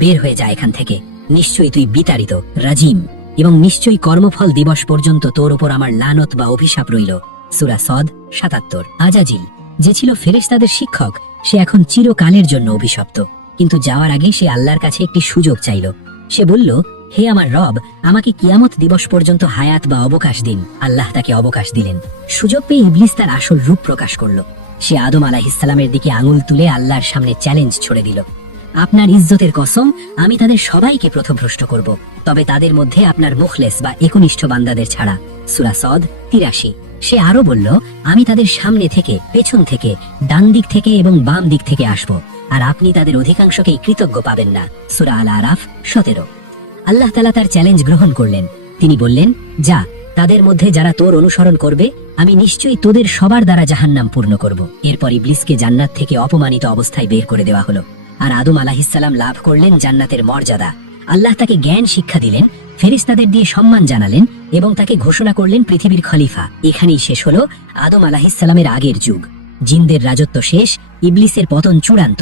বের হয়ে যা এখান থেকে। নিশ্চয়ই তুই বিতাড়িত, রাজিম, এবং নিশ্চয়ই কর্মফল দিবস পর্যন্ত তোর উপর আমার লানত বা অভিশাপ রইল। সূরা সদ ৭৭। আজাজিল, যে ছিল ফেরেশতাদের শিক্ষক, সে এখন চিরকালের জন্য অভিশপ্ত। কিন্তু যাওয়ার আগে সে আল্লাহর কাছে একটি সুযোগ চাইল। সে বলল, হে আমার রব, আমাকে কিয়ামত দিবস পর্যন্ত হায়াত বা অবকাশ দিন। আল্লাহ তাকে অবকাশ দিলেন। সুযোগ পেয়ে ইবলিস তার আসল রূপ প্রকাশ করল। সে আদম আলাইহিসসালামের দিকে আঙুল তুলে আল্লাহর সামনে চ্যালেঞ্জ ছড়ে দিল, আপনার ইজ্জতের কসম, আমি তাদের সবাইকে পথভ্রষ্ট করব, তবে তাদের মধ্যে আপনার মুখলেস বা একনিষ্ঠ বান্দাদের ছাড়া। সূরা সদ ৮৩। সে আরো বলল, আমি তাদের সামনে থেকে, পেছন থেকে, ডান দিক থেকে এবং বাম দিক থেকে আসব, আর আপনি তাদের অধিকাংশকেই কৃতজ্ঞ পাবেন না। সূরা আল আরাফ ১৭। আল্লাহ তাআলা তার চ্যালেঞ্জ গ্রহণ করলেন। তিনি বললেন, যা, তাদের মধ্যে যারা তোর অনুসরণ করবে, আমি নিশ্চয়ই তোদের সবার দ্বারা জাহান্নাম পূর্ণ করব। এরপর ইবলিসকে জান্নাত থেকে অপমানিত অবস্থায় বের করে দেওয়া হলো, আর আদম আলাইহিসসালাম লাভ করলেন জান্নাতের মর্যাদা। আল্লাহ তাকে জ্ঞান শিক্ষা দিলেন, ফেরেশতাদের দিয়ে সম্মান জানালেন এবং তাকে ঘোষণা করলেন পৃথিবীর খলিফা। এখানেই শেষ হলো আদম আলাইহিসসালামের আগের যুগ। জিনদের রাজত্ব শেষ, ইবলিসের পতন চূড়ান্ত।